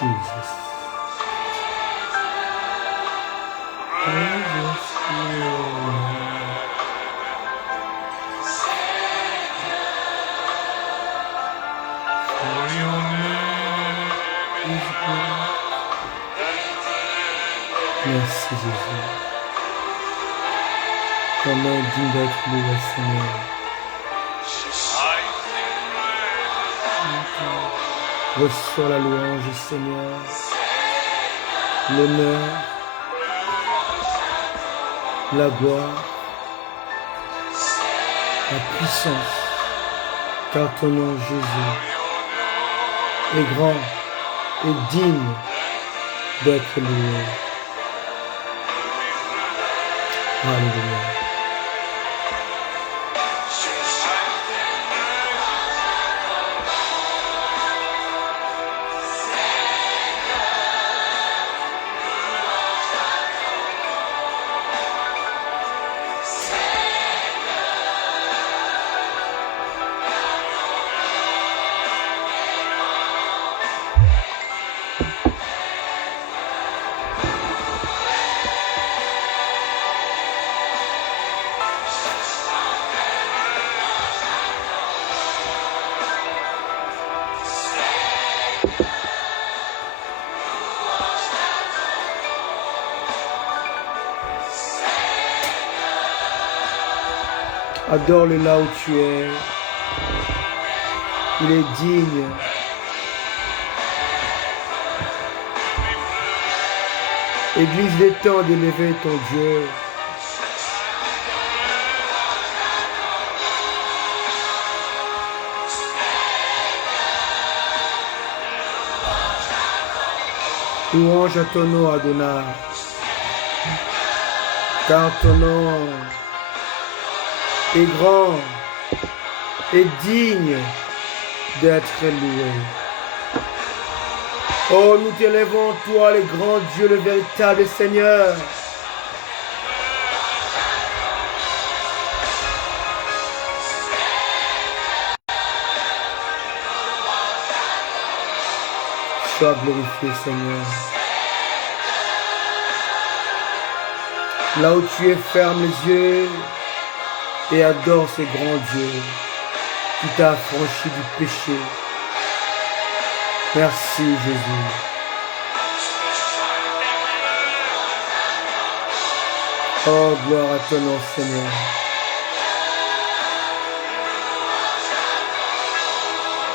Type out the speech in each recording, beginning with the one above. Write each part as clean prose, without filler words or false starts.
Jesus. Merci Jésus. Ton nom est digne d'être loué, Seigneur. Reçois la louange, Seigneur. L'honneur, la gloire, la puissance, car ton nom, Jésus, est grand et digne d'être loué. Alléluia. Adore-le là où tu es. Il est digne. Église, il est temps d'élever ton Dieu. Louange à ton nom, Adonai. Car ton nom est grand et digne d'être loué. Oh, nous t'élèvons, toi, le grand Dieu, le véritable Seigneur. Sois glorifié, Seigneur. Là où tu es, ferme les yeux et adore ce grand Dieu qui t'a affranchi du péché. Merci Jésus. Oh, gloire à ton nom, Seigneur.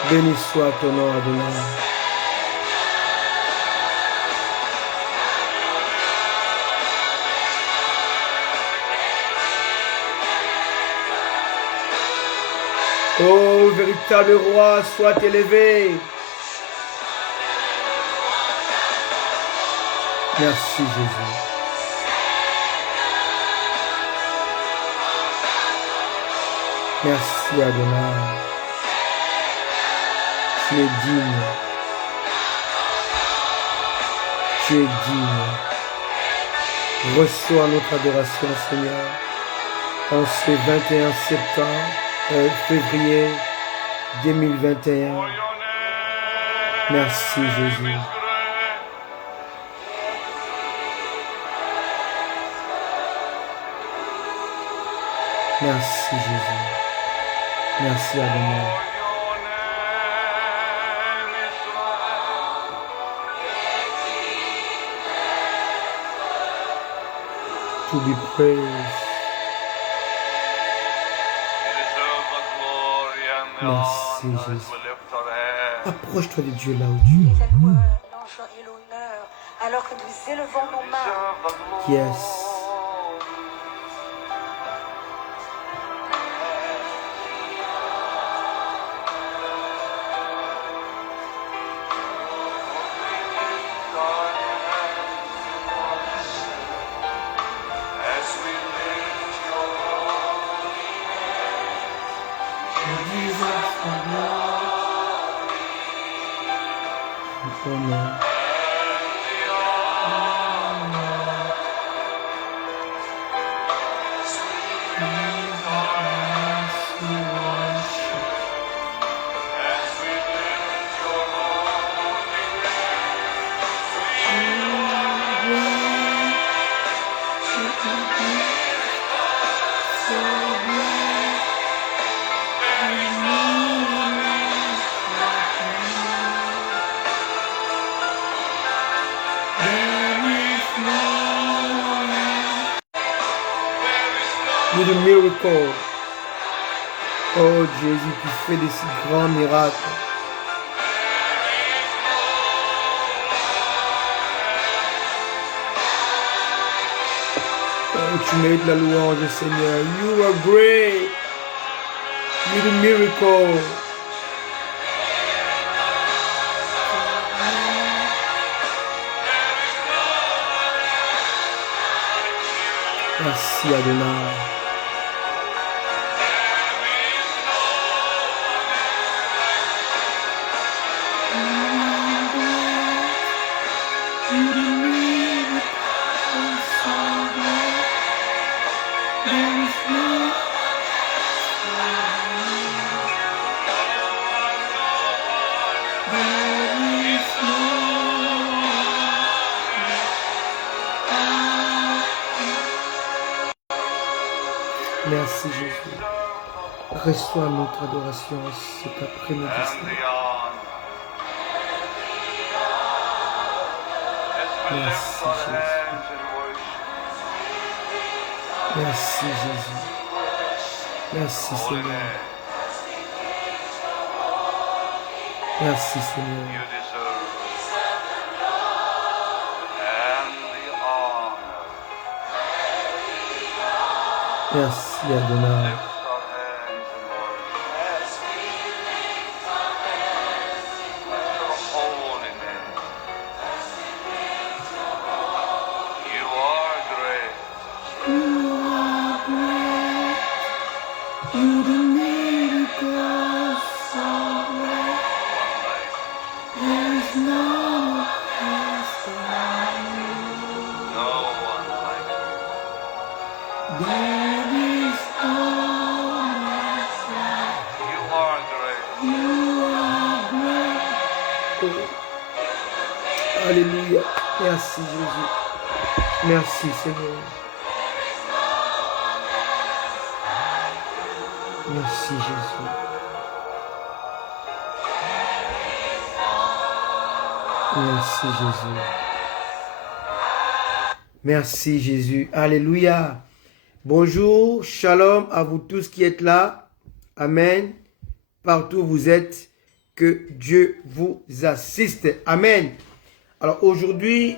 Béni soit ton nom, Adonai. Oh, véritable roi, sois élevé. Merci Jésus. Merci Adonai. Tu es digne. Tu es digne. Reçois notre adoration, Seigneur, en ce 21 septembre, février 2021. Merci Jésus. Merci Jésus. Merci Adonai. To be praised. Merci Jésus. Approche-toi de Dieu là où tu es. Alors que nous élevons nos mains. Yes. Amen. You're the miracle. Oh Jésus, tu fais de si grands miracles. Oh, tu mérites la louange, Seigneur. You are great. You're the miracle. Merci Adonai. Merci Jésus. Reçois notre adoration cet après-midi. Merci Jésus. Merci Jésus. Merci Seigneur. Merci Seigneur. Merci Adonai. Alléluia. Merci Jésus. Merci Seigneur. Merci Jésus. Merci Jésus. Merci Jésus. Alléluia. Bonjour, shalom à vous tous qui êtes là. Amen. Partout où vous êtes, que Dieu vous assiste. Amen. Alors aujourd'hui,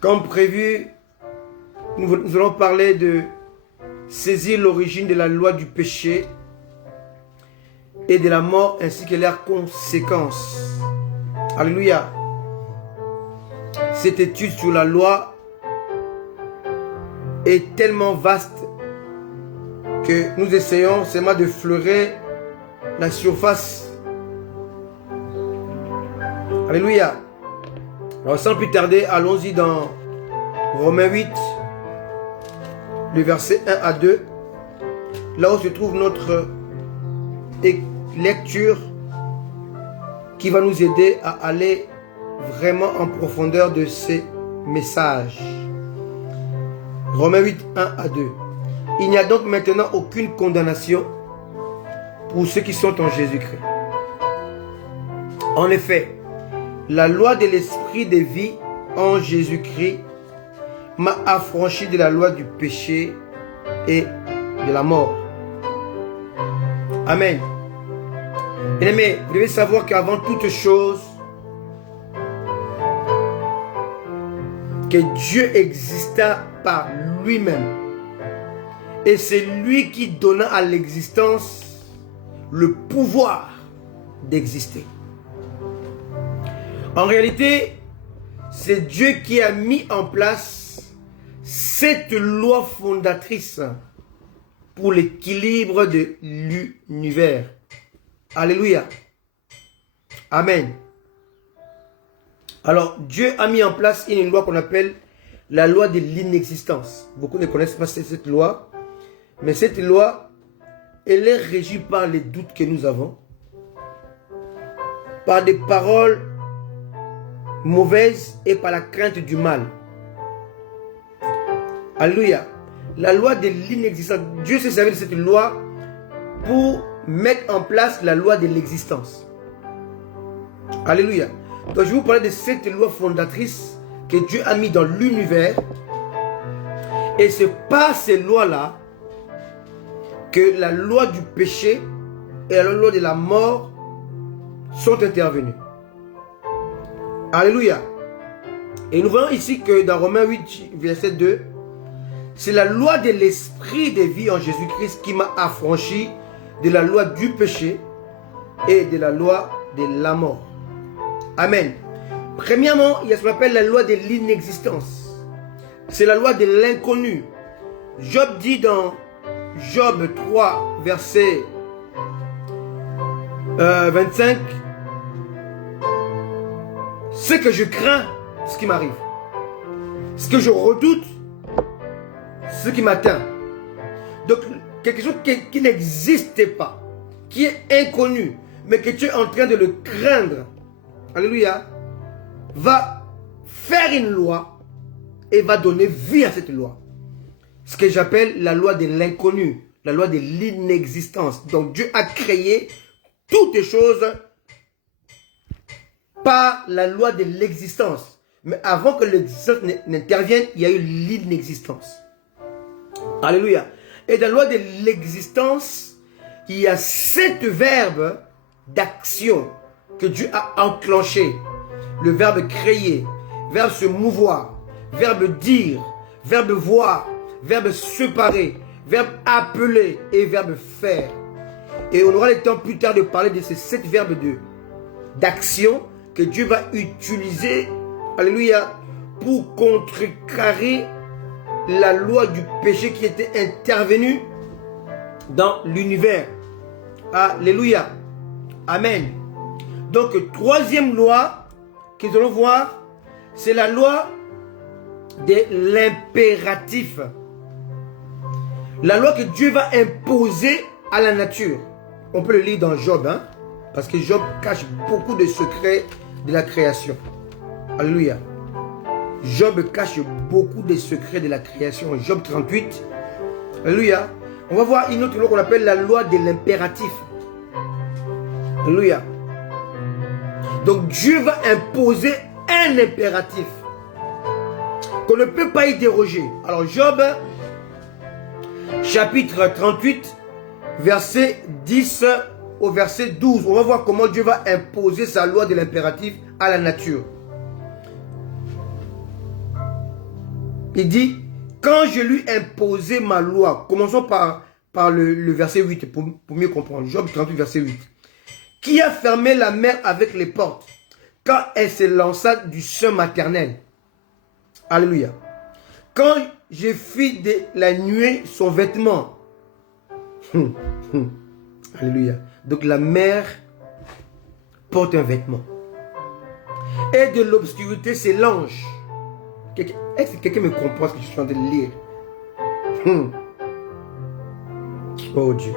comme prévu, nous allons parler de saisir l'origine de la loi du péché et de la mort ainsi que leurs conséquences. Alléluia. Cette étude sur la loi est tellement vaste que nous essayons seulement de fleurer la surface. Alléluia. Alors sans plus tarder, allons-y dans Romains 8, le verset 1 à 2, là où se trouve notre lecture qui va nous aider à aller vraiment en profondeur de ces messages. Romains 8, 1 à 2. Il n'y a donc maintenant aucune condamnation pour ceux qui sont en Jésus-Christ. En effet, la loi de l'esprit de vie en Jésus-Christ m'a affranchi de la loi du péché et de la mort. Amen. Bien-aimés, vous devez savoir qu'avant toute chose, que Dieu exista par lui-même. Et c'est lui qui donna à l'existence le pouvoir d'exister. En réalité, c'est Dieu qui a mis en place cette loi fondatrice pour l'équilibre de l'univers. Alléluia. Amen. Alors, Dieu a mis en place une loi qu'on appelle la loi de l'inexistence. Beaucoup ne connaissent pas cette loi, mais cette loi, elle est régie par les doutes que nous avons, par des paroles mauvaises et par la crainte du mal. Alléluia. La loi de l'inexistence. Dieu s'est servi de cette loi pour mettre en place la loi de l'existence. Alléluia. Donc je vais vous parler de cette loi fondatrice que Dieu a mis dans l'univers. Et c'est par ces lois-là que la loi du péché et la loi de la mort sont intervenues. Alléluia. Et nous voyons ici que dans Romains 8, verset 2, c'est la loi de l'esprit de vie en Jésus-Christ qui m'a affranchi de la loi du péché et de la loi de la mort. Amen. Premièrement, il y a ce qu'on appelle la loi de l'inexistence. C'est la loi de l'inconnu. Job dit dans Job 3, verset 25, ce que je crains, ce qui m'arrive. Ce que je redoute, ce qui m'atteint. Donc, quelque chose qui n'existait pas, qui est inconnu, mais que tu es en train de le craindre, alléluia, va faire une loi et va donner vie à cette loi. Ce que j'appelle la loi de l'inconnu, la loi de l'inexistence. Donc, Dieu a créé toutes les choses par la loi de l'existence. Mais avant que l'existence n'intervienne, il y a eu l'inexistence. Alléluia. Et dans la loi de l'existence, il y a 7 verbes d'action que Dieu a enclenchés. Le verbe créer, verbe se mouvoir, verbe dire, verbe voir, verbe séparer, verbe appeler et verbe faire. Et on aura le temps plus tard de parler de ces 7 verbes d'action que Dieu va utiliser, alléluia, pour contrecarrer la loi du péché qui était intervenue dans l'univers. Alléluia. Amen. Donc, troisième loi que nous allons voir, c'est la loi de l'impératif. La loi que Dieu va imposer à la nature. On peut le lire dans Job, hein, parce que Job cache beaucoup de secrets de la création. Alléluia. Job cache beaucoup de secrets de la création. Job 38. Alléluia. On va voir une autre loi qu'on appelle la loi de l'impératif. Alléluia. Donc Dieu va imposer un impératif qu'on ne peut pas y déroger. Alors Job, chapitre 38, verset 10 au verset 12. On va voir comment Dieu va imposer sa loi de l'impératif à la nature. Il dit, quand je lui imposais ma loi, commençons par le verset 8 pour mieux comprendre. Job 38, verset 8. Qui a fermé la mer avec les portes quand elle se lança du sein maternel? Alléluia. Quand je fis de la nuée son vêtement. Alléluia. Donc la mer porte un vêtement. Et de l'obscurité c'est l'ange. Est-ce que quelqu'un me comprend ce que je suis en train de lire? Oh Dieu.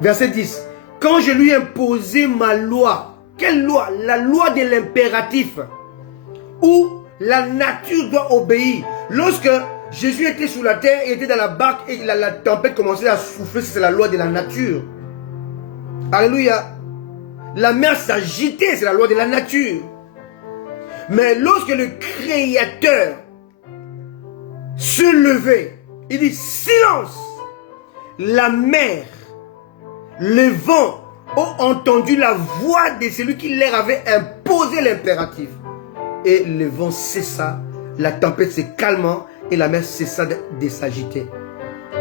Verset 10. Quand je lui imposais ma loi. Quelle loi? La loi de l'impératif. Où la nature doit obéir. Lorsque Jésus était sur la terre, il était dans la barque et la tempête commençait à souffler. C'est la loi de la nature. Alléluia. La mer s'agitait, c'est la loi de la nature. Mais lorsque le Créateur se levait, il dit silence. La mer, le vent ont entendu la voix de celui qui leur avait imposé l'impératif. Et le vent cessa, la tempête se calma et la mer cessa de s'agiter.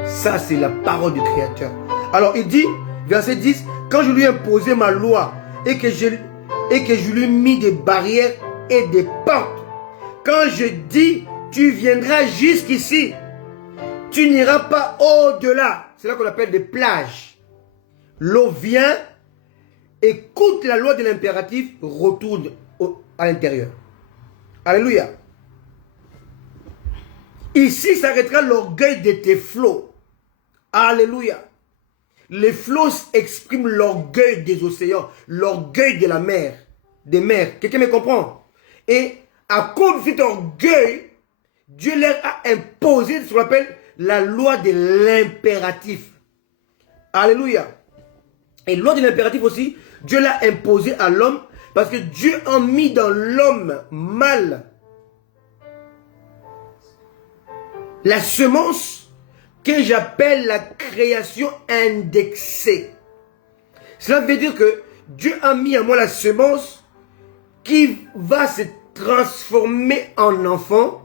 Ça, c'est la parole du Créateur. Alors, il dit, verset 10, quand je lui ai imposé ma loi et que je lui ai mis des barrières et des portes, quand je dis, tu viendras jusqu'ici, tu n'iras pas au-delà. C'est là qu'on appelle des plages. L'eau vient, écoute la loi de l'impératif, retourne à l'intérieur. Alléluia. Ici s'arrêtera l'orgueil de tes flots. Alléluia. Les flots expriment l'orgueil des océans, l'orgueil de la mer, des mers. Quelqu'un me comprend? Et à cause de cet orgueil, Dieu leur a imposé ce qu'on appelle la loi de l'impératif. Alléluia. Et la loi de l'impératif aussi, Dieu l'a imposé à l'homme parce que Dieu a mis dans l'homme mâle la semence que j'appelle la création indexée. Cela veut dire que Dieu a mis en moi la semence qui va se transformer en enfant,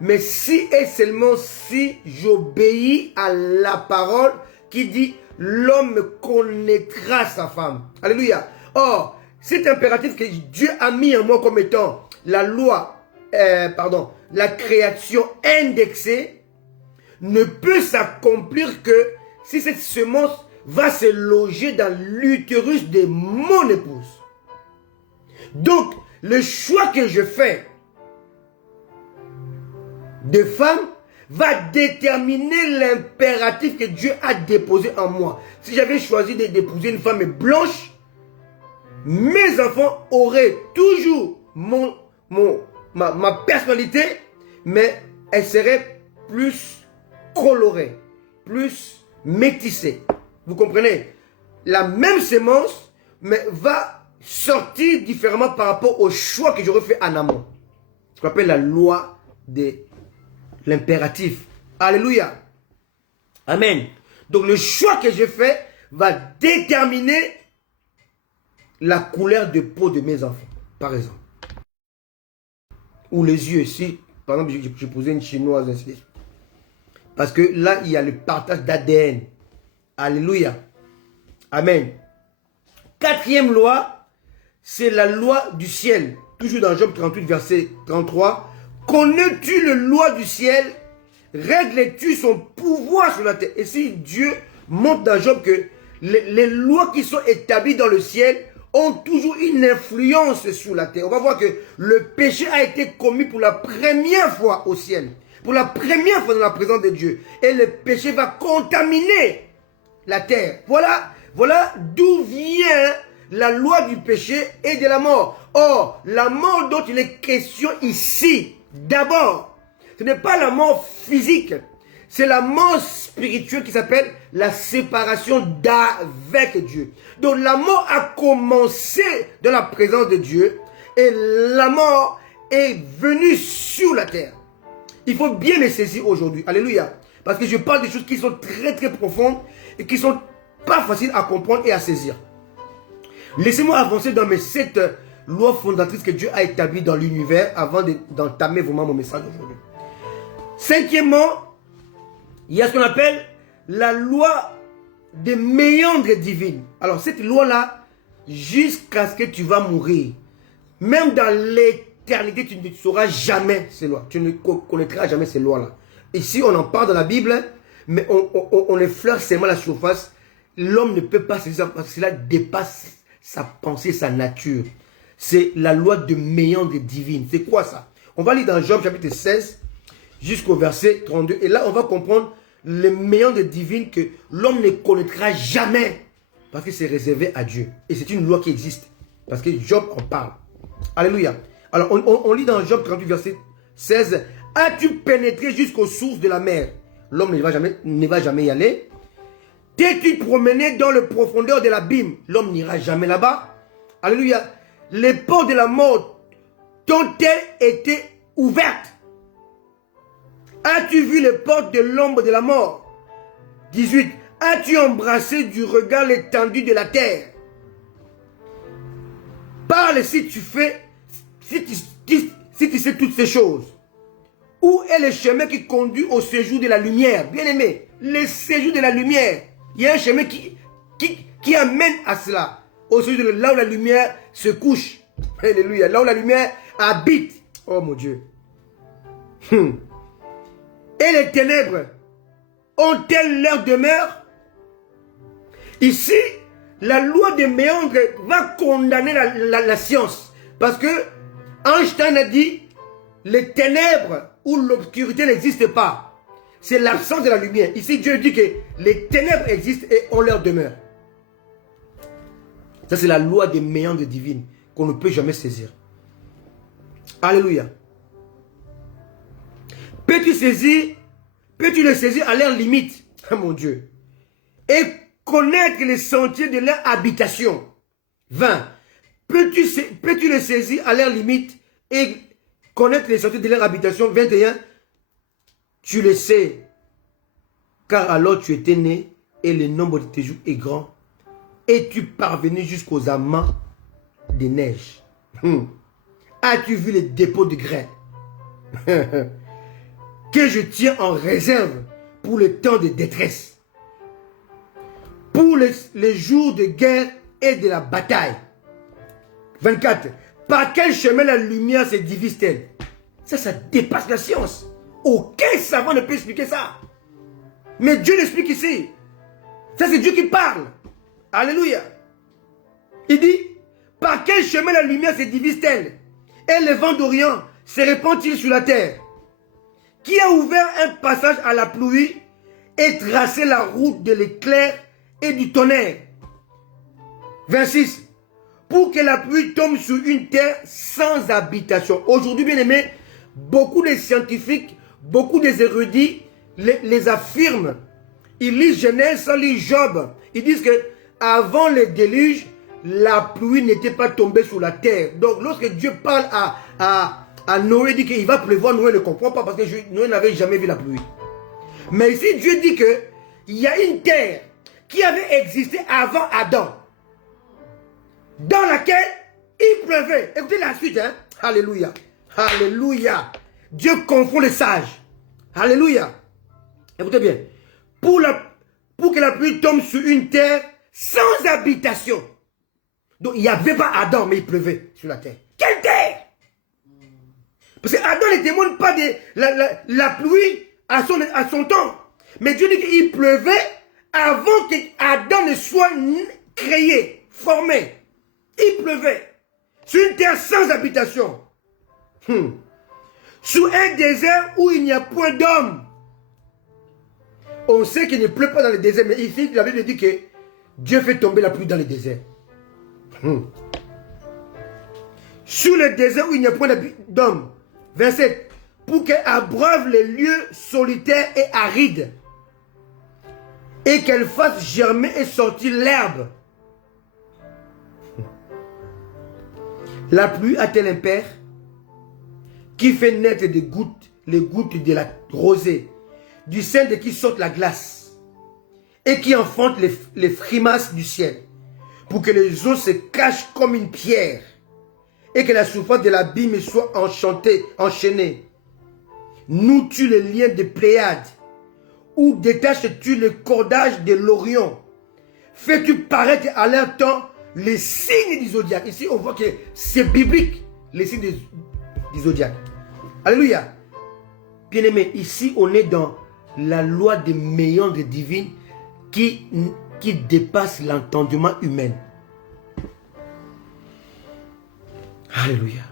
mais si et seulement si j'obéis à la parole qui dit l'homme connaîtra sa femme. Alléluia. Or, cet impératif que Dieu a mis en moi comme étant la loi, la création indexée, ne peut s'accomplir que si cette semence va se loger dans l'utérus de mon épouse. Donc, le choix que je fais de femme va déterminer l'impératif que Dieu a déposé en moi. Si j'avais choisi d'épouser une femme blanche, mes enfants auraient toujours ma personnalité, mais elle serait plus colorée, plus métissée. Vous comprenez? La même semence, mais va sortir différemment par rapport au choix que j'aurais fait en amont. Ce qu'on appelle la loi de l'impératif. Alléluia. Amen. Donc le choix que je fais va déterminer la couleur de peau de mes enfants, par exemple. Ou les yeux. Si, par exemple, je posais une chinoise, ainsi de suite. Parce que là, il y a le partage d'ADN. Alléluia. Amen. Quatrième loi, c'est la loi du ciel. Toujours dans Job 38, verset 33. Connais-tu le loi du ciel? Règles-tu son pouvoir sur la terre? Et si Dieu montre dans Job que les lois qui sont établies dans le ciel ont toujours une influence sur la terre. On va voir que le péché a été commis pour la première fois au ciel. Pour la première fois dans la présence de Dieu. Et le péché va contaminer la terre. Voilà d'où vient la loi du péché et de la mort. Or, la mort dont il est question ici, d'abord, ce n'est pas la mort physique. C'est la mort spirituelle qui s'appelle la séparation d'avec Dieu. Donc la mort a commencé dans la présence de Dieu et la mort est venue sur la terre. Il faut bien les saisir aujourd'hui. Alléluia. Parce que je parle des choses qui sont très très profondes et qui ne sont pas faciles à comprendre et à saisir. Laissez-moi avancer dans mes 7 lois fondatrices que Dieu a établies dans l'univers avant d'entamer vraiment mon message aujourd'hui. Cinquièmement, il y a ce qu'on appelle la loi des méandres divines. Alors cette loi-là, jusqu'à ce que tu vas mourir, même dans l'éternité, tu ne sauras jamais ces lois. Tu ne connaîtras jamais ces lois-là. Ici, on en parle dans la Bible, mais on effleure seulement la surface. L'homme ne peut pas saisir ça parce que cela dépasse sa pensée, sa nature. C'est la loi de méandre divine. C'est quoi ça? On va lire dans Job chapitre 16 jusqu'au verset 32. Et là, on va comprendre les méandres divines que l'homme ne connaîtra jamais. Parce que c'est réservé à Dieu. Et c'est une loi qui existe. Parce que Job en parle. Alléluia. Alors, on lit dans Job 38, verset 16. As-tu pénétré jusqu'aux sources de la mer? L'homme ne va jamais y aller. T'es-tu promené dans le profondeur de l'abîme? L'homme n'ira jamais là-bas. Alléluia. Les portes de la mort t'ont-elles été ouvertes? As-tu vu les portes de l'ombre de la mort? 18. As-tu embrassé du regard l'étendue de la terre? Parle si tu sais toutes ces choses. Où est le chemin qui conduit au séjour de la lumière? Bien aimé, le séjour de la lumière. Il y a un chemin qui amène à cela. Au séjour de là où la lumière se couche. Alléluia. Là où la lumière habite. Oh mon Dieu. Et les ténèbres ont-elles leur demeure? Ici, la loi des méandres va condamner la science. Parce que Einstein a dit, les ténèbres ou l'obscurité n'existent pas. C'est l'absence de la lumière. Ici, Dieu dit que les ténèbres existent et ont leur demeure. Ça, c'est la loi des méandres divines qu'on ne peut jamais saisir. Alléluia. Peux-tu le saisir à leur limite, oh mon Dieu, et connaître les sentiers de leur habitation? 20. Peux-tu le saisir à leur limite et connaître les sentiers de leur habitation? 21. Tu le sais, car alors tu étais né et le nombre de tes jours est grand et tu parvenais jusqu'aux amants des neiges. As-tu vu les dépôts de grains que je tiens en réserve pour le temps de détresse, pour les jours de guerre et de la bataille. 24. Par quel chemin la lumière se divise-t-elle? Ça dépasse la science. Aucun savant ne peut expliquer ça. Mais Dieu l'explique ici. Ça, c'est Dieu qui parle. Alléluia. Il dit, par quel chemin la lumière se divise-t-elle? Et le vent d'Orient se répand-il sur la terre? Qui a ouvert un passage à la pluie et tracé la route de l'éclair et du tonnerre? 26. Pour que la pluie tombe sur une terre sans habitation. Aujourd'hui, bien aimé, beaucoup de scientifiques, beaucoup des érudits les affirment. Ils lisent Genèse, ils lisent Job. Ils disent que avant le déluge, la pluie n'était pas tombée sur la terre. Donc, lorsque Dieu parle à Noé, il dit qu'il va pleuvoir, Noé ne comprend pas parce que Noé n'avait jamais vu la pluie. Mais ici, Dieu dit qu'il y a une terre qui avait existé avant Adam, dans laquelle il pleuvait. Écoutez la suite, hein. Alléluia. Alléluia. Dieu confond les sages. Alléluia. Écoutez bien. Pour que la pluie tombe sur une terre sans habitation. Donc il n'y avait pas Adam, mais il pleuvait sur la terre. Quelle terre? Parce que Adam ne témoigne pas de la pluie à son temps. Mais Dieu dit qu'il pleuvait avant que Adam ne soit créé, formé. Il pleuvait sur une terre sans habitation. Sur un désert où il n'y a point d'homme. On sait qu'il ne pleut pas dans le désert, mais ici, la Bible dit que Dieu fait tomber la pluie dans le désert. Sur le désert où il n'y a point d'homme. 27. Pour qu'elle abreuve les lieux solitaires et arides. Et qu'elle fasse germer et sortir l'herbe. La pluie a-t-elle un père qui fait naître des gouttes, les gouttes de la rosée, du sein de qui saute la glace, et qui enfante les frimaces du ciel, pour que les eaux se cachent comme une pierre, et que la surface de l'abîme soit enchaînée. Noues-tu les liens des Pléiades, ou détaches-tu le cordage de l'Orion? Fais-tu paraître à leur temps les signes du zodiaque? Ici, on voit que c'est biblique, les signes du zodiaque. Alléluia. Bien-aimé, ici, on est dans la loi des méandres divines qui dépasse l'entendement humain. Alléluia.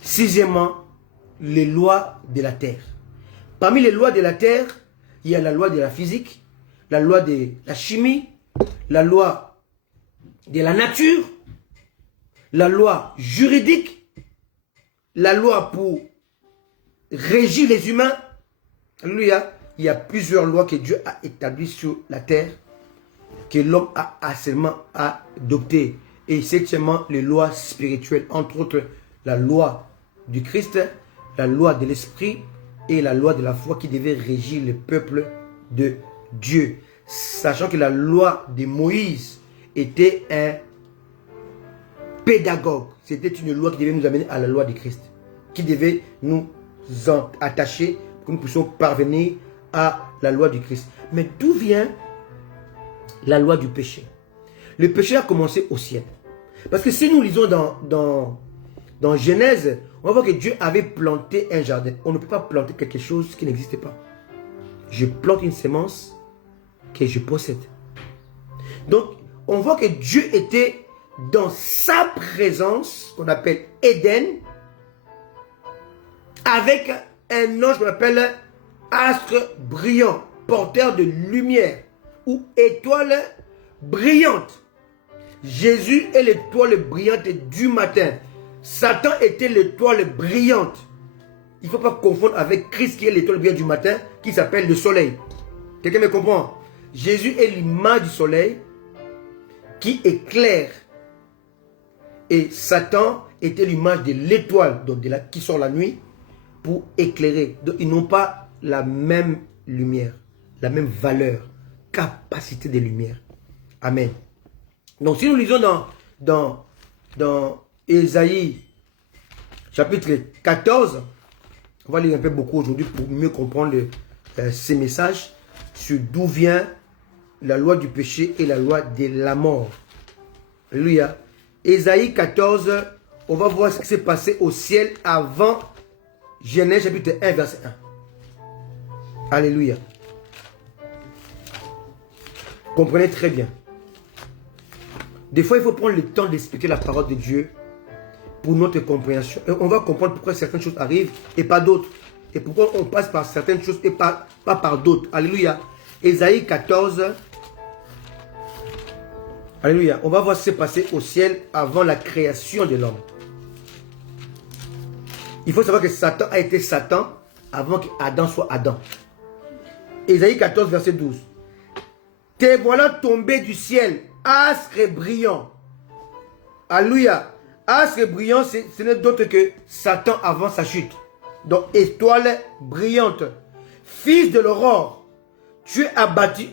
Sixièmement, les lois de la terre. Parmi les lois de la terre, il y a la loi de la physique, la loi de la chimie, la loi de la nature, la loi juridique, la loi pour régir les humains. Alléluia. Il y a plusieurs lois que Dieu a établies sur la terre, que l'homme a seulement adoptées. Et septièmement, les lois spirituelles, entre autres la loi du Christ, la loi de l'Esprit et la loi de la foi qui devait régir le peuple de Dieu. Sachant que la loi de Moïse était un pédagogue. C'était une loi qui devait nous amener à la loi de Christ, qui devait nous attacher pour que nous puissions parvenir à la loi du Christ. Mais d'où vient la loi du péché? Le péché a commencé au ciel. Parce que si nous lisons dans Genèse, on va voir que Dieu avait planté un jardin. On ne peut pas planter quelque chose qui n'existe pas. Je plante une semence que je possède. Donc, on voit que Dieu était dans sa présence, qu'on appelle Éden, avec un ange qu'on appelle astre brillant, porteur de lumière, ou étoile brillante. Jésus est l'étoile brillante du matin. Satan était l'étoile brillante. Il ne faut pas confondre avec Christ qui est l'étoile brillante du matin, qui s'appelle le soleil. Quelqu'un me comprend? Jésus est l'image du soleil qui éclaire. Et Satan était l'image de l'étoile qui sort la nuit pour éclairer. Donc ils n'ont pas la même lumière, la même valeur, capacité de lumière. Amen. Donc si nous lisons dans Ésaïe chapitre 14, on va lire un peu beaucoup aujourd'hui pour mieux comprendre ces messages sur d'où vient la loi du péché et la loi de la mort. Alléluia. Ésaïe 14, on va voir ce qui s'est passé au ciel avant Genèse chapitre 1 verset 1. Alléluia. Comprenez très bien. Des fois, il faut prendre le temps d'expliquer la parole de Dieu pour notre compréhension. Et on va comprendre pourquoi certaines choses arrivent et pas d'autres. Et pourquoi on passe par certaines choses et pas par d'autres. Alléluia. Ésaïe 14. Alléluia. On va voir ce qui s'est passé au ciel avant la création de l'homme. Il faut savoir que Satan a été Satan avant qu'Adam soit Adam. Ésaïe 14, verset 12. Te voilà tombé du ciel, astre brillant. Alléluia. Astre brillant, ce n'est d'autre que Satan avant sa chute. Donc, étoile brillante. Fils de l'aurore, tu es abattu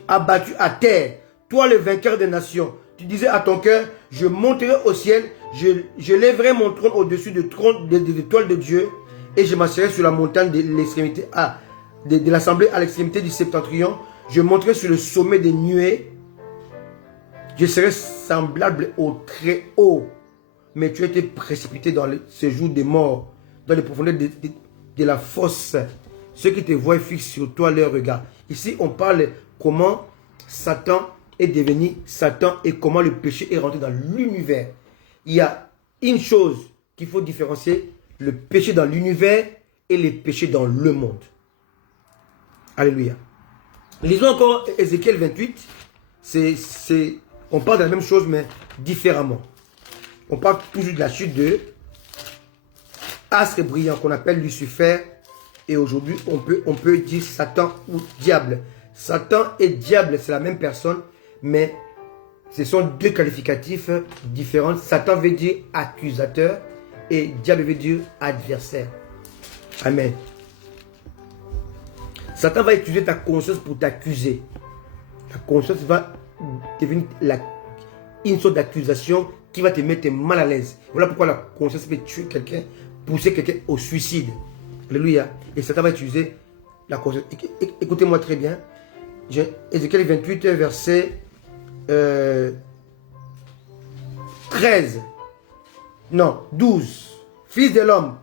à terre, toi le vainqueur des nations. Tu disais à ton cœur, je monterai au ciel, je lèverai mon trône au-dessus du trône des étoiles de Dieu, et je m'asserai sur la montagne de l'extrémité de l'assemblée à l'extrémité du septentrion. Je monterai sur le sommet des nuées. Je serai semblable au très haut. Mais tu as été précipité dans ce jour des morts, dans les profondeurs de la fosse. Ceux qui te voient fixent sur toi leur regard. Ici, on parle comment Satan est devenu Satan et comment le péché est rentré dans l'univers. Il y a une chose qu'il faut différencier, le péché dans l'univers et le péché dans le monde. Alléluia. Lisons encore Ézéchiel 28. On parle de la même chose, mais différemment. On parle toujours de la chute de astre brillant qu'on appelle Lucifer. Et aujourd'hui, on peut dire Satan ou diable. Satan et diable, c'est la même personne, mais ce sont deux qualificatifs différents. Satan veut dire accusateur et diable veut dire adversaire. Amen. Satan va utiliser ta conscience pour t'accuser. Ta conscience va devenir une sorte d'accusation qui va te mettre mal à l'aise. Voilà pourquoi la conscience peut tuer quelqu'un, pousser quelqu'un au suicide. Alléluia. Et Satan va utiliser la conscience. Écoutez-moi très bien. Ézéchiel 28, verset 13. Non, 12. Fils de l'homme,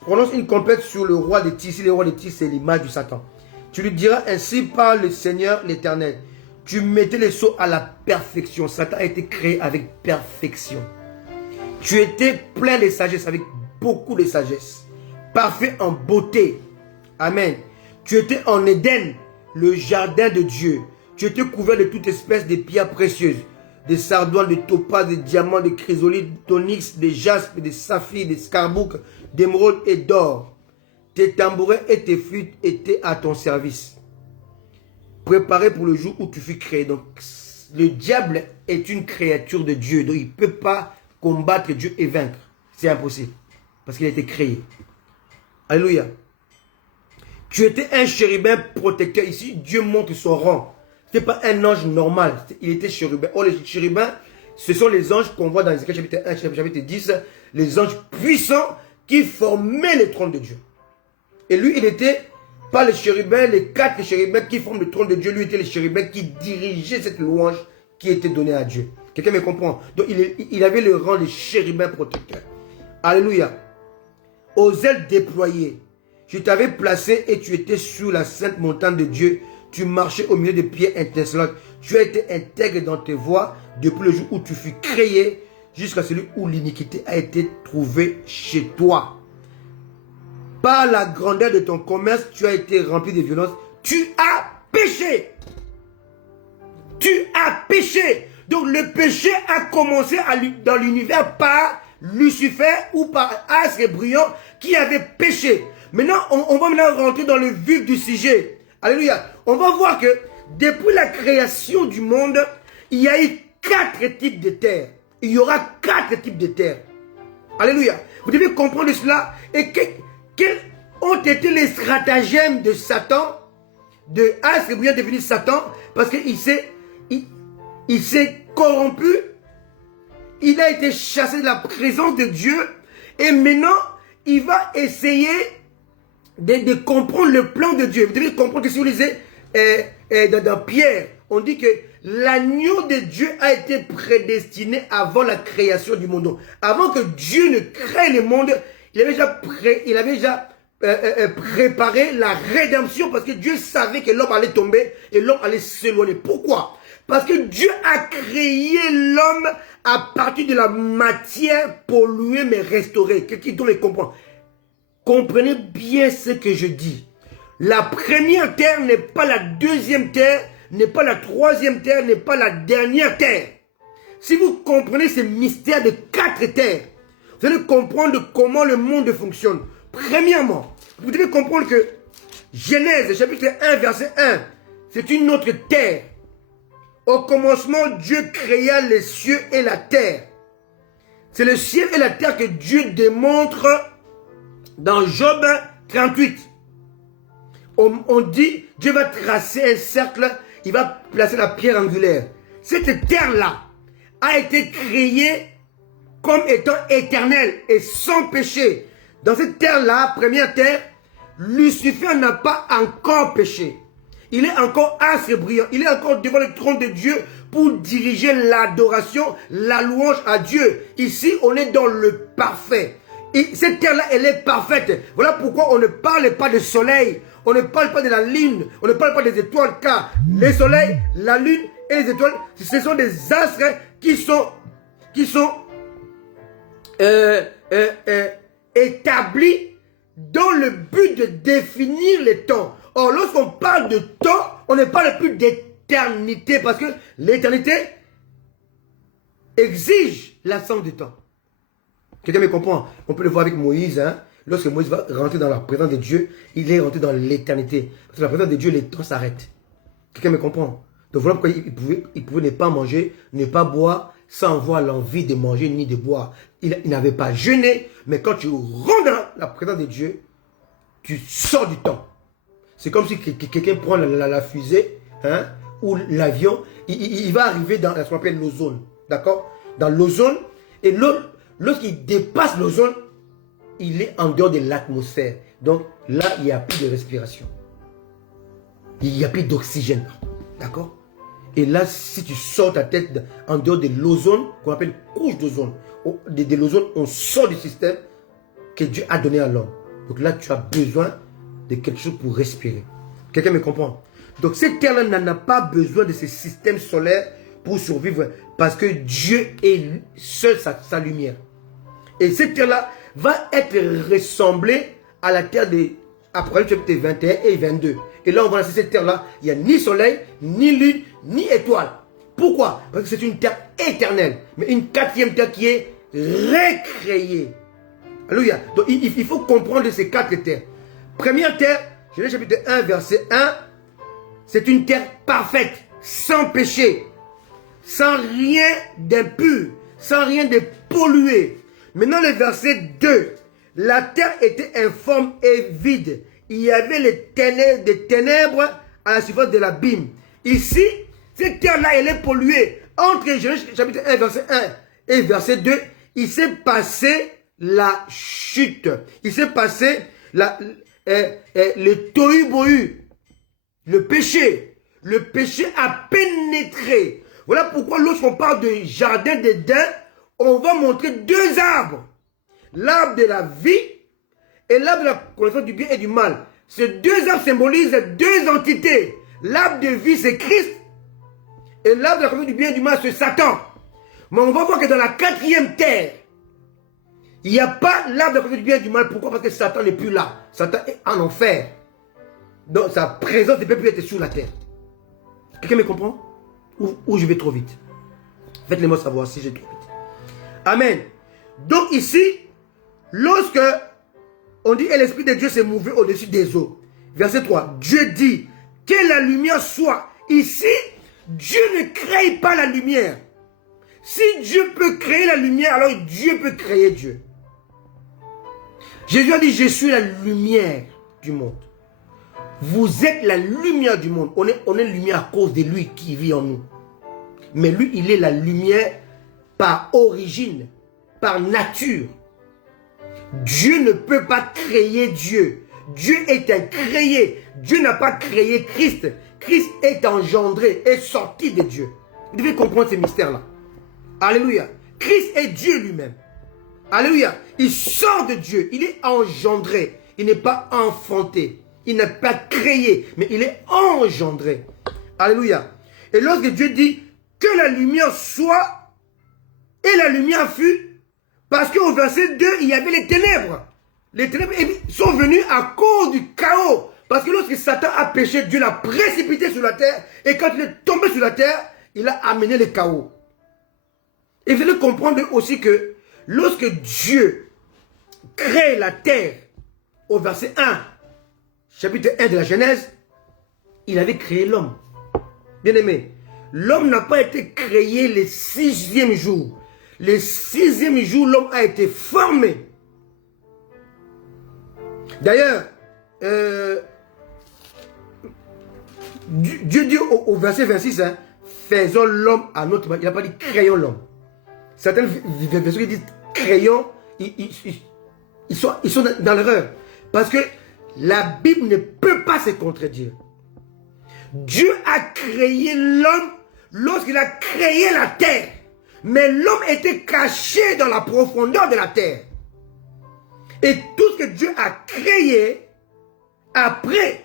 prononce une complète sur le roi de Tyr. Le roi de Tyr, c'est l'image du Satan. Tu lui diras ainsi par le Seigneur l'Éternel. Tu mettais les sceaux à la perfection. Satan a été créé avec perfection. Tu étais plein de sagesse, avec beaucoup de sagesse. Parfait en beauté. Amen. Tu étais en Éden, le jardin de Dieu. Tu étais couvert de toute espèce de pierres précieuses. Des sardoines, de topaz, de diamants, de chrysolites, d'onyx, de jaspe, de saphir, de scarbouc, d'émeraude et d'or. Tes tambourins et tes flûtes étaient à ton service. Préparé pour le jour où tu fus créé. Donc, le diable est une créature de Dieu. Donc, il ne peut pas combattre Dieu et vaincre. C'est impossible. Parce qu'il a été créé. Alléluia. Tu étais un chérubin protecteur. Ici, Dieu montre son rang. Ce n'était pas un ange normal. Il était chérubin. Oh, les chérubins, ce sont les anges qu'on voit dans Ézéchiel chapitre 1, chapitre 10. Les anges puissants qui formaient le trône de Dieu. Et lui, il était pas les chérubins, les 4 chérubins qui forment le trône de Dieu. Lui était les chérubins qui dirigeaient cette louange qui était donnée à Dieu. Quelqu'un me comprend? Donc, il avait le rang de chérubin protecteur. Alléluia. Aux ailes déployées, je t'avais placé et tu étais sur la sainte montagne de Dieu. Tu marchais au milieu des pierres étincelantes. Tu as été intègre dans tes voies depuis le jour où tu fus créé jusqu'à celui où l'iniquité a été trouvée chez toi. Par la grandeur de ton commerce, tu as été rempli de violence. Tu as péché. Tu as péché. Donc le péché a commencé dans l'univers par Lucifer ou par astre brillant qui avait péché. Maintenant, on va maintenant rentrer dans le vif du sujet. Alléluia. On va voir que depuis la création du monde, il y a eu 4 types de terres. Il y aura 4 types de terres. Alléluia. Vous devez comprendre cela. Et quels ont été les stratagèmes de Satan de astre brillant devenu Satan, parce qu'il il s'est corrompu, il a été chassé de la présence de Dieu, et maintenant, il va essayer de comprendre le plan de Dieu. Vous devez comprendre que si vous lisez dans Pierre, on dit que l'agneau de Dieu a été prédestiné avant la création du monde. Avant que Dieu ne crée le monde, il avait déjà préparé la rédemption, parce que Dieu savait que l'homme allait tomber et l'homme allait s'éloigner. Pourquoi? Parce que Dieu a créé l'homme à partir de la matière polluée mais restaurée. Quelqu'un doit me comprendre. Comprenez bien ce que je dis. La première terre n'est pas la deuxième terre, n'est pas la troisième terre, n'est pas la dernière terre. Si vous comprenez ce mystère de 4 terres, vous allez comprendre comment le monde fonctionne. Premièrement, vous devez comprendre que Genèse, chapitre 1, verset 1, c'est une autre terre. Au commencement, Dieu créa les cieux et la terre. C'est le ciel et la terre que Dieu démontre dans Job 38. On dit, Dieu va tracer un cercle, il va placer la pierre angulaire. Cette terre-là a été créée comme étant éternelle et sans péché. Dans cette terre-là, première terre, Lucifer n'a pas encore péché. Il est encore astre brillant. Il est encore devant le trône de Dieu pour diriger l'adoration, la louange à Dieu. Ici, on est dans le parfait. Et cette terre-là, elle est parfaite. Voilà pourquoi on ne parle pas de soleil. On ne parle pas de la lune. On ne parle pas des étoiles. Car les soleils, la lune et les étoiles, ce sont des astres qui sont établis dans le but de définir les temps. Or, lorsqu'on parle de temps, on ne parle plus d'éternité, parce que l'éternité exige l'absence du temps. Quelqu'un me comprend? On peut le voir avec Moïse. Hein? Lorsque Moïse va rentrer dans la présence de Dieu, il est rentré dans l'éternité. Parce que la présence de Dieu, les temps s'arrêtent. Quelqu'un me comprend? Donc voilà pourquoi il pouvait ne pas manger, ne pas boire, sans avoir l'envie de manger ni de boire. Il n'avait pas jeûné, mais quand tu rentres dans la présence de Dieu, tu sors du temps. C'est comme si quelqu'un prend la fusée, hein, ou l'avion, il va arriver dans ce qu'on appelle l'ozone, d'accord? Dans l'ozone, et lorsqu'il dépasse l'ozone, il est en dehors de l'atmosphère. Donc là, il n'y a plus de respiration. Il n'y a plus d'oxygène, d'accord? Et là, si tu sors ta tête en dehors de l'ozone, qu'on appelle couche d'ozone, de l'ozone, on sort du système que Dieu a donné à l'homme. Donc là, tu as besoin de quelque chose pour respirer. Quelqu'un me comprend? Donc cette terre-là n'en a pas besoin de ce système solaire pour survivre, parce que Dieu est seul sa lumière. Et cette terre-là va être ressemblée à la terre de Apocalypse chapitre 21 et 22. Et là, on voit dans cette terre-là, il n'y a ni soleil, ni lune, ni étoile. Pourquoi? Parce que c'est une terre éternelle, mais une 4e terre qui est recréée. Alléluia. Donc il faut comprendre ces 4 terres. Première terre, Genèse chapitre 1, verset 1, c'est une terre parfaite, sans péché, sans rien d'impur, sans rien de pollué. Maintenant, le verset 2, la terre était informe et vide. Il y avait des ténèbres à la surface de l'abîme. Ici, cette terre-là, elle est polluée. Entre Genèse chapitre 1, verset 1 et verset 2, il s'est passé la chute. Il s'est passé le tohu-bohu, le péché. Le péché a pénétré. Voilà pourquoi lorsqu'on parle de jardin d'Éden, on va montrer 2 arbres. L'arbre de la vie et l'arbre de la connaissance du bien et du mal. Ces 2 arbres symbolisent 2 entités. L'arbre de vie, c'est Christ. Et l'arbre de la connaissance du bien et du mal, c'est Satan. Mais on va voir que dans la 4e terre, il n'y a pas l'arbre de la connaissance du bien et du mal. Pourquoi? Parce que Satan n'est plus là. Satan est en enfer. Donc sa présence ne peut plus être sur la terre. Quelqu'un me comprend? Ou je vais trop vite? Faites-le-moi savoir si j'ai trop vite. Amen. Donc ici, lorsque on dit et l'Esprit de Dieu s'est mouvé au-dessus des eaux. Verset 3. Dieu dit que la lumière soit. Ici, Dieu ne crée pas la lumière. Si Dieu peut créer la lumière, alors Dieu peut créer Dieu. Jésus a dit, je suis la lumière du monde. Vous êtes la lumière du monde. On est lumière à cause de lui qui vit en nous. Mais lui, il est la lumière par origine, par nature. Dieu ne peut pas créer Dieu. Dieu est un créé. Dieu n'a pas créé Christ. Christ est engendré, est sorti de Dieu. Vous devez comprendre ces mystères-là. Alléluia. Christ est Dieu lui-même. Alléluia. Il sort de Dieu. Il est engendré. Il n'est pas enfanté. Il n'est pas créé, mais il est engendré. Alléluia. Et lorsque Dieu dit que la lumière soit, et la lumière fut, parce qu'au verset 2, il y avait les ténèbres. Les ténèbres sont venues à cause du chaos. Parce que lorsque Satan a péché, Dieu l'a précipité sur la terre. Et quand il est tombé sur la terre, il a amené le chaos. Et vous allez comprendre aussi que lorsque Dieu crée la terre, au verset 1, chapitre 1 de la Genèse, il avait créé l'homme. Bien aimé, l'homme n'a pas été créé le 6e jour. Le 6e jour, l'homme a été formé. D'ailleurs, Dieu dit au verset 26, hein, faisons l'homme à notre image. Il n'a pas dit créons l'homme. Certaines versions qui disent créons, ils sont dans l'erreur. Parce que la Bible ne peut pas se contredire. Dieu a créé l'homme lorsqu'il a créé la terre. Mais l'homme était caché dans la profondeur de la terre. Et tout ce que Dieu a créé, après,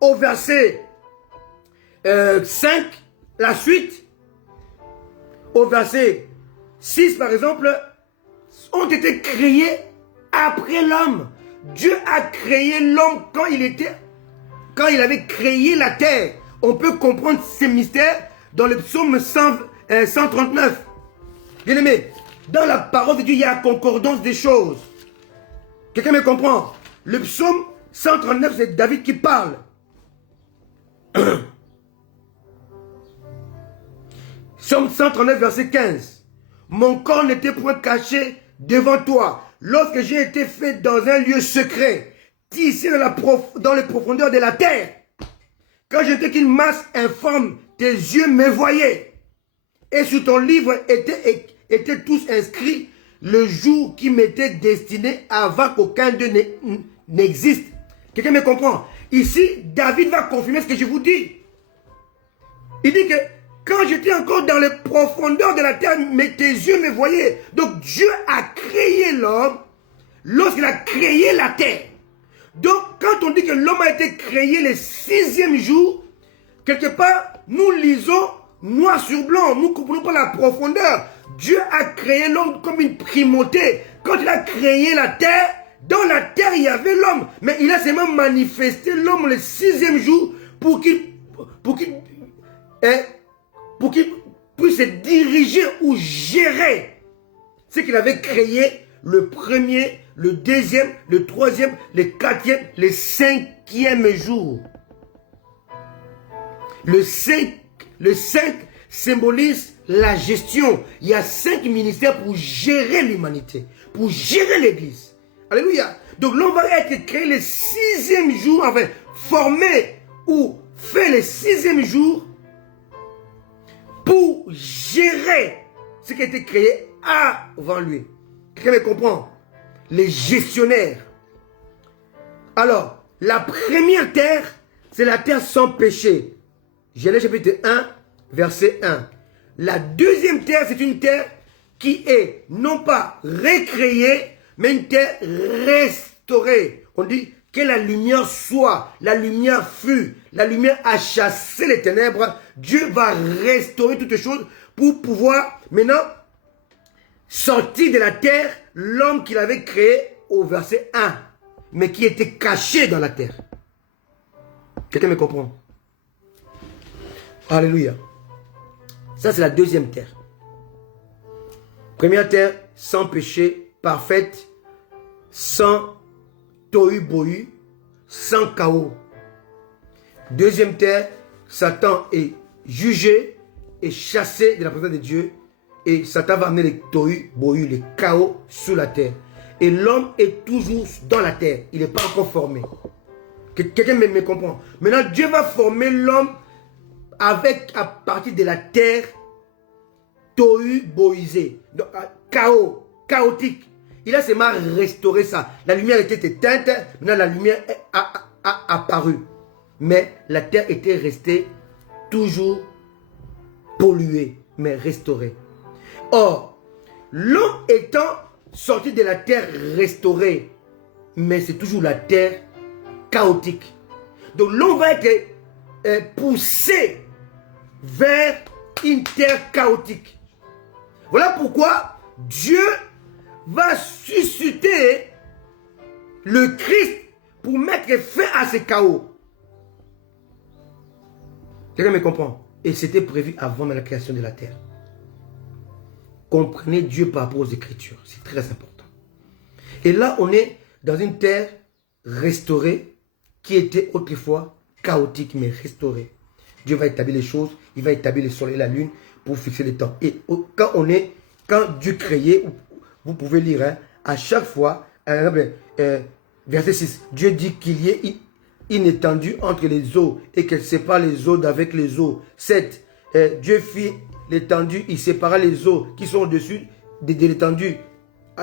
au verset 5, la suite, au verset 6 par exemple, ont été créés après l'homme. Dieu a créé l'homme quand il avait créé la terre. On peut comprendre ces mystères dans le psaume 139. Bien aimé, dans la parole de Dieu, il y a concordance des choses. Quelqu'un me comprend? Le psaume 139, c'est David qui parle. Psaume 139, verset 15. Mon corps n'était point caché devant toi, lorsque j'ai été fait dans un lieu secret, tissé dans les profondeurs de la terre. Quand j'étais qu'une masse informe, tes yeux me voyaient. Et sur ton livre étaient tous inscrits le jour qui m'était destiné avant qu'aucun d'eux n'existe. Quelqu'un me comprend? Ici, David va confirmer ce que je vous dis. Il dit que quand j'étais encore dans les profondeurs de la terre, mais tes yeux me voyaient. Donc Dieu a créé l'homme lorsqu'il a créé la terre. Donc quand on dit que l'homme a été créé le 6e jour, quelque part, nous lisons noir sur blanc, nous ne comprenons pas la profondeur. Dieu a créé l'homme comme une primauté. Quand il a créé la terre, dans la terre il y avait l'homme. Mais il a seulement manifesté l'homme le 6e jour pour qu'il puisse se diriger ou gérer ce qu'il avait créé le premier, le deuxième, le troisième, le quatrième, le 5e jour. Le 5 symbolise la gestion. Il y a 5 ministères pour gérer l'humanité, pour gérer l'église. Alléluia. Donc l'homme va être créé le 6e jour, enfin formé ou fait le 6e jour pour gérer ce qui a été créé avant lui. Quelqu'un me comprend? Les gestionnaires. Alors, la première terre, c'est la terre sans péché. Genèse chapitre 1, verset 1. La deuxième terre, c'est une terre qui est non pas recréée, mais une terre restaurée. On dit que la lumière soit, la lumière fut, la lumière a chassé les ténèbres. Dieu va restaurer toutes choses pour pouvoir maintenant sortir de la terre l'homme qu'il avait créé au verset 1, mais qui était caché dans la terre. Quelqu'un me comprend? Alléluia. Ça, c'est la deuxième terre. Première terre, sans péché, parfaite, sans tohu bohu, sans chaos. Deuxième terre, Satan est jugé et chassé de la présence de Dieu. Et Satan va amener les tohu bohu, les chaos sous la terre. Et l'homme est toujours dans la terre. Il n'est pas encore formé. Quelqu'un me comprend. Maintenant, Dieu va former l'homme à partir de la terre tohu boisé, donc chaos, chaotique. Il a seulement restauré ça. La lumière était éteinte, maintenant la lumière a apparu. Mais la terre était restée toujours polluée, mais restaurée. Or, l'homme étant sorti de la terre restaurée, mais c'est toujours la terre chaotique. Donc l'homme va être poussé vers une terre chaotique. Voilà pourquoi Dieu va susciter le Christ pour mettre fin à ce chaos. Quelqu'un me comprend? Et c'était prévu avant la création de la terre. Comprenez Dieu par rapport aux Écritures. C'est très important. Et là, on est dans une terre restaurée qui était autrefois chaotique, mais restaurée. Dieu va établir les choses. Il va établir le soleil et la lune pour fixer les temps. Et quand Dieu créait, vous pouvez lire, hein, à chaque fois, verset 6, Dieu dit qu'il y ait une étendue entre les eaux et qu'elle sépare les eaux d'avec les eaux. 7, Dieu fit l'étendue, il sépara les eaux qui sont au-dessus de l'étendue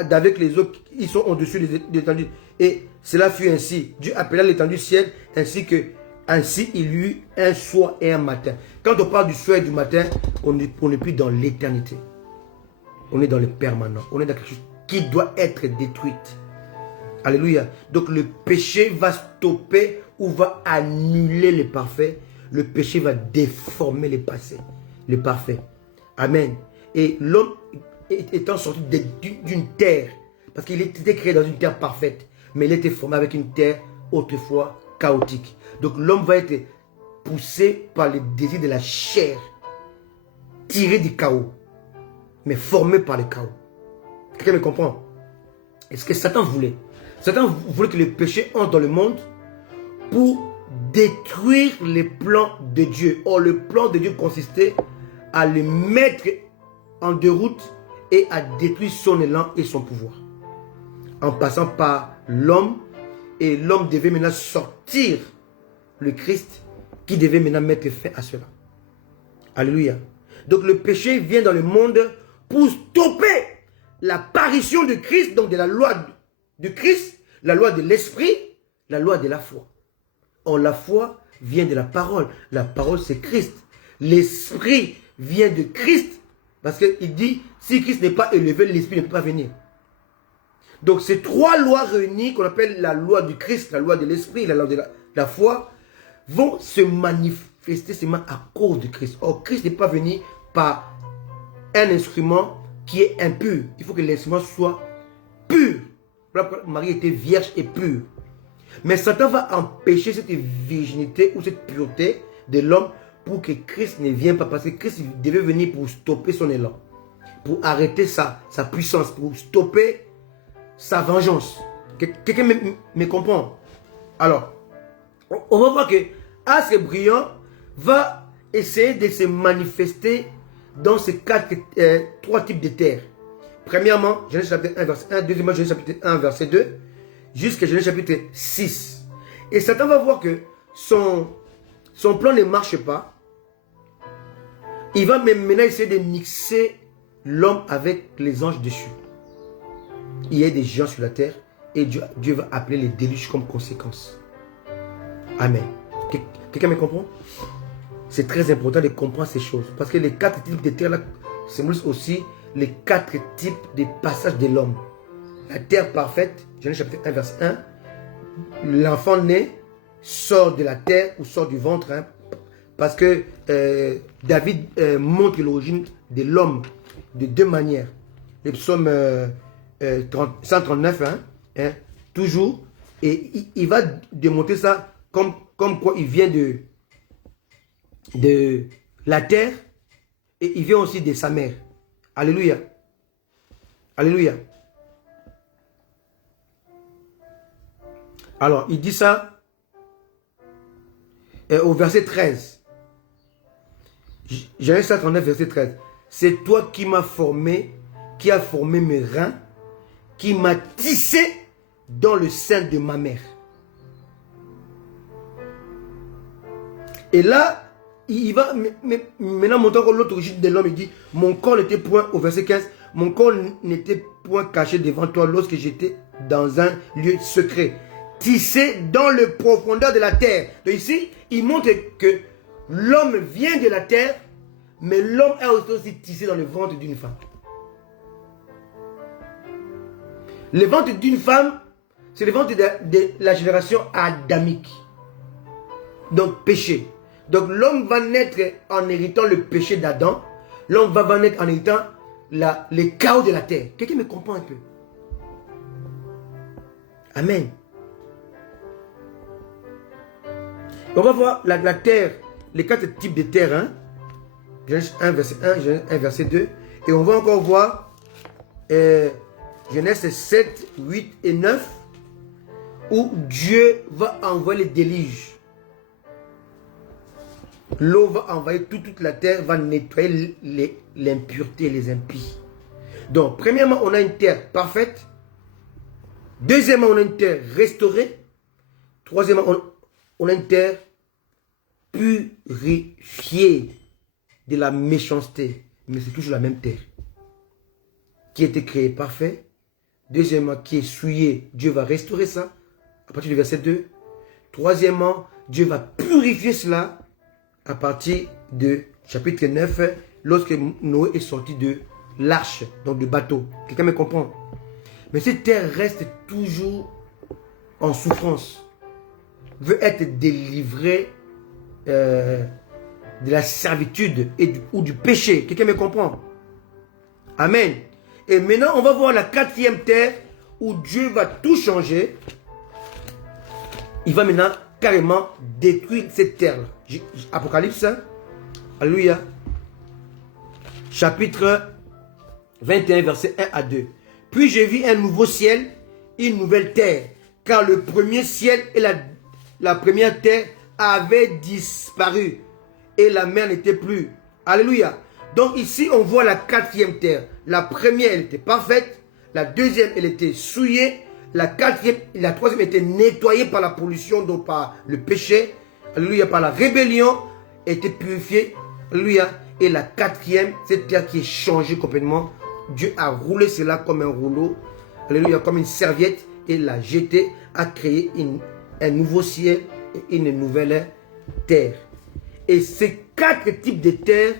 d'avec les eaux qui sont au-dessus de l'étendue. Et cela fut ainsi. Dieu appela l'étendue ciel, ainsi il y eut un soir et un matin. Quand on parle du soir et du matin, on n'est plus dans l'éternité. On est dans le permanent. On est dans quelque chose qui doit être détruite. Alléluia. Donc le péché va stopper ou va annuler le parfait. Le péché va déformer le passé, le parfait. Amen. Et l'homme étant sorti d'une terre, parce qu'il était créé dans une terre parfaite, mais il était formé avec une terre autrefois chaotique. Donc l'homme va être poussé par les désirs de la chair, tiré du chaos, mais formé par le chaos. Quelqu'un me comprend? Et ce que Satan voulait. Satan voulait que le péché entre dans le monde pour détruire les plans de Dieu. Or, le plan de Dieu consistait à le mettre en déroute et à détruire son élan et son pouvoir. En passant par l'homme, et l'homme devait maintenant sortir le Christ qui devait maintenant mettre fin à cela. Alléluia. Donc le péché vient dans le monde pour stopper l'apparition de Christ, donc de la loi de Christ, la loi de l'esprit, la loi de la foi. Or la foi vient de la parole. La parole c'est Christ. L'esprit vient de Christ. Parce qu'il dit, si Christ n'est pas élevé, l'esprit ne peut pas venir. Donc ces trois lois réunies, qu'on appelle la loi du Christ, la loi de l'esprit, la loi de la foi, vont se manifester seulement à cause de Christ. Or Christ n'est pas venu par un instrument qui est impur. Il faut que l'instrument soit pur. Marie était vierge et pure. Mais Satan va empêcher cette virginité ou cette pureté de l'homme pour que Christ ne vienne pas. Parce que Christ devait venir pour stopper son élan. Pour arrêter sa puissance. Pour stopper sa vengeance. Quelqu'un me comprend? Alors, on va voir que Astre brillant va essayer de se manifester dans ces trois types de terres. Premièrement, Genèse chapitre 1, verset 1. Deuxièmement, Genèse chapitre 1, verset 2. Jusqu'à Genèse chapitre 6. Et Satan va voir que son plan ne marche pas. Il va maintenant essayer de mixer l'homme avec les anges dessus. Il y a des géants sur la terre et Dieu va appeler les déluges comme conséquence. Amen. Quelqu'un me comprend? C'est très important de comprendre ces choses. Parce que les quatre types de terre là symbolisent aussi les quatre types de passages de l'homme. La terre parfaite, Genèse chapitre 1, verset 1. L'enfant né sort de la terre ou sort du ventre. Hein, parce que David montre l'origine de l'homme de deux manières. Le psaume 139, hein, toujours. Et il va démontrer ça comme quoi il vient de la terre et il vient aussi de sa mère. Alléluia. Alléluia. Alors, il dit ça au verset 13. Genèse 139, verset 13. C'est toi qui m'as formé, qui a formé mes reins, qui m'a tissé dans le sein de ma mère. Et là, il va maintenant montrer encore l'autre origine de l'homme. Il dit, mon corps n'était point, au verset 15, mon corps n'était point caché devant toi lorsque j'étais dans un lieu secret, tissé dans le profondeur de la terre. Donc ici, il montre que l'homme vient de la terre, mais l'homme est aussi tissé dans le ventre d'une femme. Le ventre d'une femme, c'est le ventre de la génération adamique. Donc péché. Donc l'homme va naître en héritant le péché d'Adam. L'homme va naître en héritant les chaos de la terre. Quelqu'un me comprend un peu? Amen. On va voir la terre, les 4 types de terre. Hein? Genèse 1, verset 1, Genèse 1, verset 2. Et on va encore voir Genèse 7, 8 et 9, où Dieu va envoyer les déluges. L'eau va envahir toute la terre, va nettoyer l'impureté et les impies. Donc, premièrement, on a une terre parfaite. Deuxièmement, on a une terre restaurée. Troisièmement, on a une terre purifiée de la méchanceté. Mais c'est toujours la même terre qui a été créée parfaite. Deuxièmement, qui est souillée. Dieu va restaurer ça à partir du verset 2. Troisièmement, Dieu va purifier cela à partir de chapitre 9, lorsque Noé est sorti de l'arche, donc du bateau. Quelqu'un me comprend? Mais cette terre reste toujours en souffrance, veut être délivrée de la servitude ou du péché. Quelqu'un me comprend? Amen. Et maintenant, on va voir la 4e terre où Dieu va tout changer. Il va maintenant carrément détruire cette terre-là. Apocalypse, hein? Alléluia. Chapitre 21, verset 1 à 2. Puis j'ai vu un nouveau ciel, une nouvelle terre, car le premier ciel et la première terre avaient disparu, et la mer n'était plus. Alléluia. Donc ici, on voit la 4e terre. La première, elle était parfaite. La deuxième, elle était souillée. La 4e et la 3e étaient nettoyées par la pollution, donc par le péché. Alléluia, par la rébellion, était purifiée. Alléluia. Et la 4e, cette terre qui est changée complètement. Dieu a roulé cela comme un rouleau. Alléluia, comme une serviette. Et l'a jeté, a créé un nouveau ciel et une nouvelle terre. Et ces 4 types de terres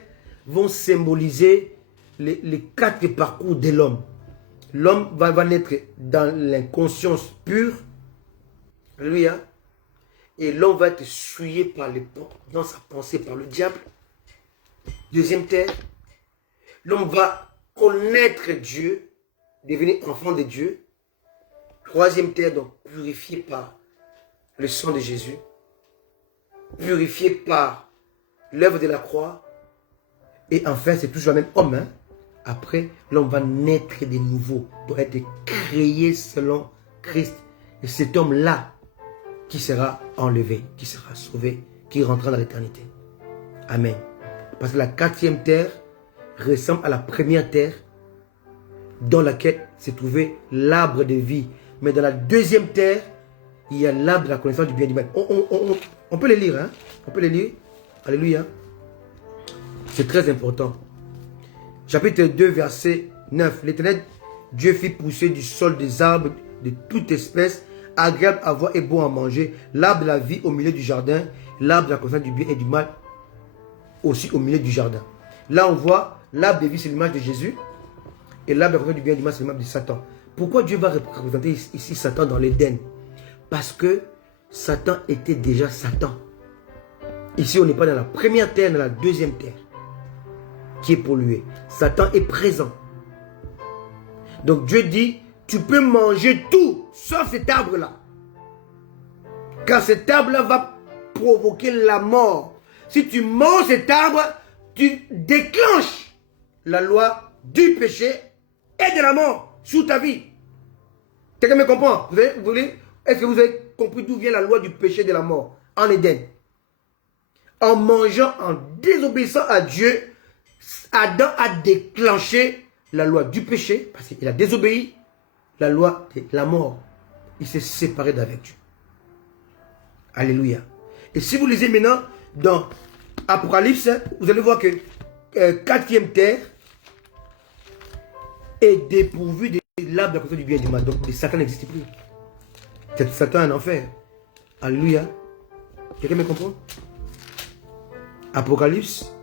vont symboliser les 4 parcours de l'homme. L'homme va naître dans l'inconscience pure. Alléluia. Et l'homme va être souillé dans sa pensée par le diable. Deuxième terre. L'homme va connaître Dieu, devenir enfant de Dieu. Troisième terre, donc purifié par le sang de Jésus. Purifié par l'œuvre de la croix. Et enfin, c'est toujours le même homme. Hein? Après, l'homme va naître de nouveau, doit être créé selon Christ. Et cet homme-là qui sera enlevé, qui sera sauvé, qui rentrera dans l'éternité. Amen. Parce que la 4e terre ressemble à la première terre dans laquelle s'est trouvé l'arbre de vie. Mais dans la 2e terre, il y a l'arbre de la connaissance du bien et du mal. On peut les lire. Hein? On peut les lire. Alléluia. C'est très important. Chapitre 2, verset 9. L'Éternel Dieu fit pousser du sol des arbres de toute espèce, agréable à voir et bon à manger. L'arbre de la vie au milieu du jardin. L'arbre de la connaissance du bien et du mal aussi au milieu du jardin. Là, on voit l'arbre de vie, c'est l'image de Jésus. Et l'arbre de la connaissance du bien et du mal, c'est l'image de Satan. Pourquoi Dieu va représenter ici Satan dans l'Éden? Parce que Satan était déjà Satan. Ici, on n'est pas dans la première terre, dans la 2e terre qui est polluée. Satan est présent. Donc Dieu dit, tu peux manger tout, sauf cet arbre-là. Car cet arbre-là va provoquer la mort. Si tu manges cet arbre, tu déclenches la loi du péché et de la mort sur ta vie. Quelqu'un me comprend? Est-ce que vous avez compris d'où vient la loi du péché et de la mort en Éden? En mangeant, en désobéissant à Dieu, Adam a déclenché la loi du péché, parce qu'il a désobéi, la loi de la mort. Il s'est séparé d'avec Dieu. Alléluia. Et si vous lisez maintenant dans Apocalypse, vous allez voir que quatrième terre est dépourvue de l'arbre de la connaissance du bien et du mal. Donc Satan n'existe plus. Satan est en enfer. Alléluia. Quelqu'un me comprend? Apocalypse,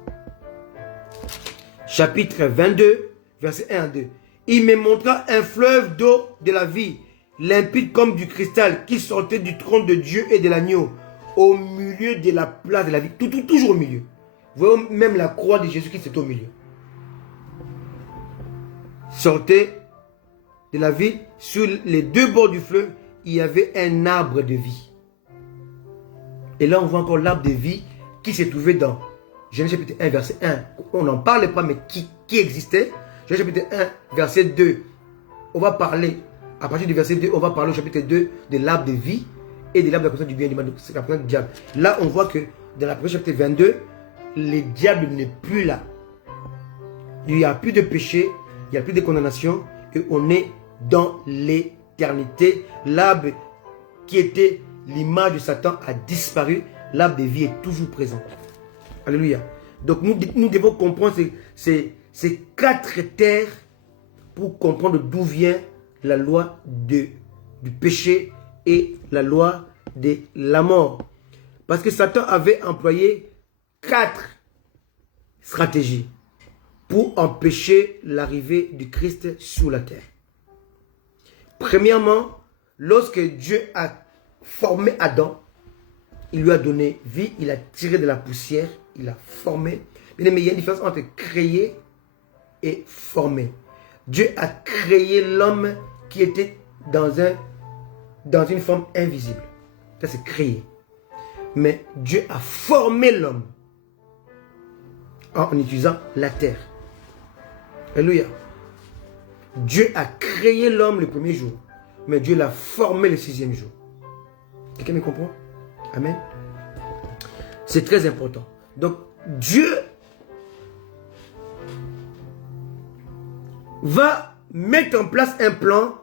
chapitre 22, verset 1 à 2. Il me montra un fleuve d'eau de la vie, limpide comme du cristal, qui sortait du trône de Dieu et de l'agneau, au milieu de la place de la vie. Toujours au milieu. Vous voyez, même la croix de Jésus-Christ est au milieu. Sortait de la ville, sur les deux bords du fleuve, il y avait un arbre de vie. Et là, on voit encore l'arbre de vie qui s'est trouvé dans Genèse chapitre 1, verset 1. On n'en parle pas, mais qui existait. Genèse chapitre 1, verset 2. On va parler, à partir du verset 2, on va parler au chapitre 2 de l'arbre de vie et de l'arbre de la connaissance du bien et du mal. Donc, c'est la présence du diable. Là, on voit que dans la chapitre 22, le diable n'est plus là. Il n'y a plus de péché, il n'y a plus de condamnation, et on est dans l'éternité. L'arbre qui était l'image de Satan a disparu, l'arbre de vie est toujours présent. Alléluia. Donc nous devons comprendre ces quatre terres pour comprendre d'où vient la loi du péché et la loi de la mort. Parce que Satan avait employé 4 stratégies pour empêcher l'arrivée du Christ sur la terre. Premièrement, lorsque Dieu a formé Adam, il lui a donné vie, il a tiré de la poussière, il a formé. Mais il y a une différence entre créer et former. Dieu a créé l'homme qui était dans une forme invisible. Ça, c'est créer. Mais Dieu a formé l'homme en utilisant la terre. Alléluia. Dieu a créé l'homme le premier jour, mais Dieu l'a formé le 6e jour. Quelqu'un me comprend? Amen. C'est très important. Donc, Dieu va mettre en place un plan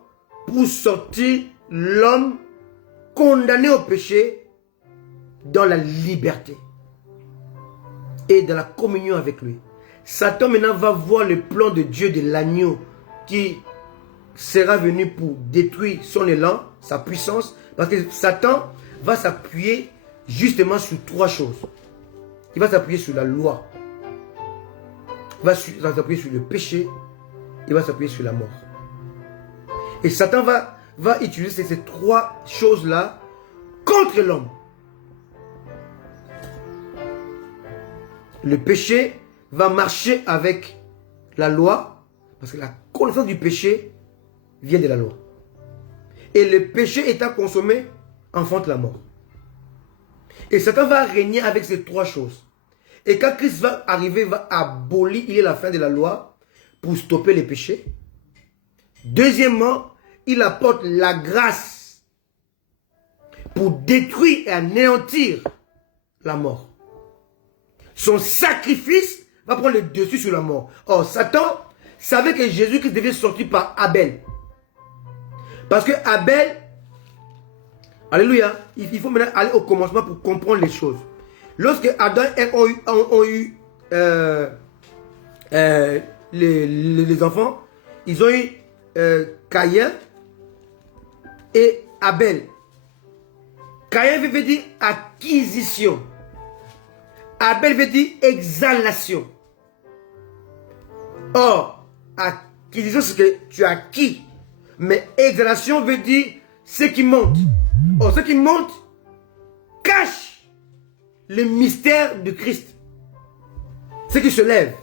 pour sortir l'homme condamné au péché dans la liberté et dans la communion avec lui. Satan maintenant va voir le plan de Dieu de l'agneau qui sera venu pour détruire son élan, sa puissance, parce que Satan va s'appuyer justement sur 3 choses. Il va s'appuyer sur la loi, il va s'appuyer sur le péché, il va s'appuyer sur la mort. Et Satan va utiliser ces 3 choses-là contre l'homme. Le péché va marcher avec la loi, parce que la connaissance du péché vient de la loi. Et le péché étant consommé, enfante la mort. Et Satan va régner avec ces 3 choses. Et quand Christ va arriver, va abolir, il est la fin de la loi pour stopper les péchés. Deuxièmement, il apporte la grâce pour détruire et anéantir la mort. Son sacrifice va prendre le dessus sur la mort. Or, Satan savait que Jésus-Christ devait sortir par Abel. Parce que Abel, alléluia, il faut maintenant aller au commencement pour comprendre les choses. Lorsque Adam et Ève ont eu les enfants, ils ont eu Caïn et Abel. Caïn veut dire acquisition. Abel veut dire exhalation. Or, acquisition, c'est que tu as acquis. Mais exhalation veut dire ce qui monte. Or, ce qui monte cache le mystère du Christ. Ce qui se lève.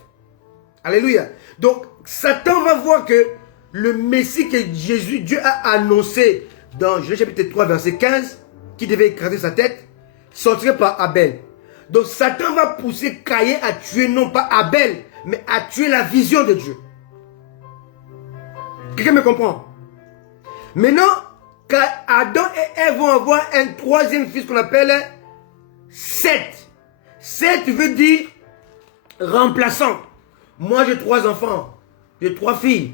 Alléluia. Donc, Satan va voir que le Messie que Dieu a annoncé dans Genèse chapitre 3, verset 15, qui devait écraser sa tête, sortirait par Abel. Donc, Satan va pousser Caïn à tuer non pas Abel, mais à tuer la vision de Dieu. Quelqu'un me comprend? Maintenant, quand Adam et Ève vont avoir un 3e fils qu'on appelle Seth. Seth veut dire remplaçant. Moi, j'ai 3 enfants. J'ai 3 filles.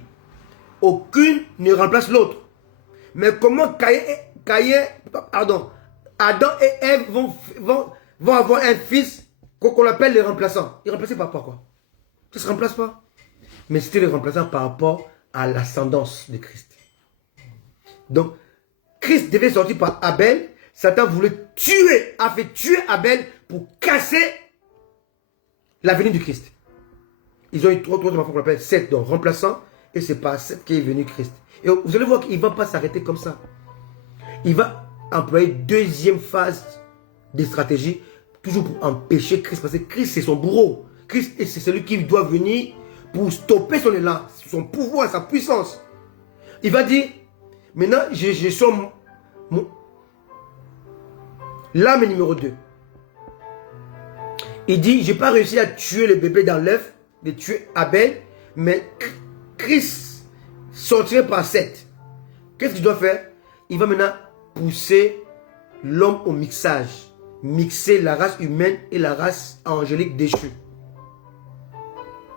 Aucune ne remplace l'autre. Mais comment Adam et Ève vont avoir un fils qu'on appelle les remplaçants. Ils remplaçaient par quoi? Ça ne se remplace pas. Mais c'était les remplaçants par rapport à l'ascendance de Christ. Donc, Christ devait sortir par Abel. Satan voulait tuer, a fait tuer Abel pour casser la venue du Christ. Ils ont eu trois enfants qu'on appelle Seth, donc remplaçant, et c'est par Seth qu'est venu Christ. Et vous allez voir qu'il ne va pas s'arrêter comme ça. Il va employer deuxième phase de stratégie, toujours pour empêcher Christ, parce que Christ c'est son bourreau. Christ c'est celui qui doit venir pour stopper son élan, son pouvoir, sa puissance. Il va dire, maintenant je sors l'âme numéro 2. Il dit, je n'ai pas réussi à tuer le bébé dans l'œuf, de tuer Abel, mais Christ sortirait par 7. Qu'est-ce qu'il doit faire? Il va maintenant pousser l'homme au mixage. Mixer la race humaine et la race angélique déchue.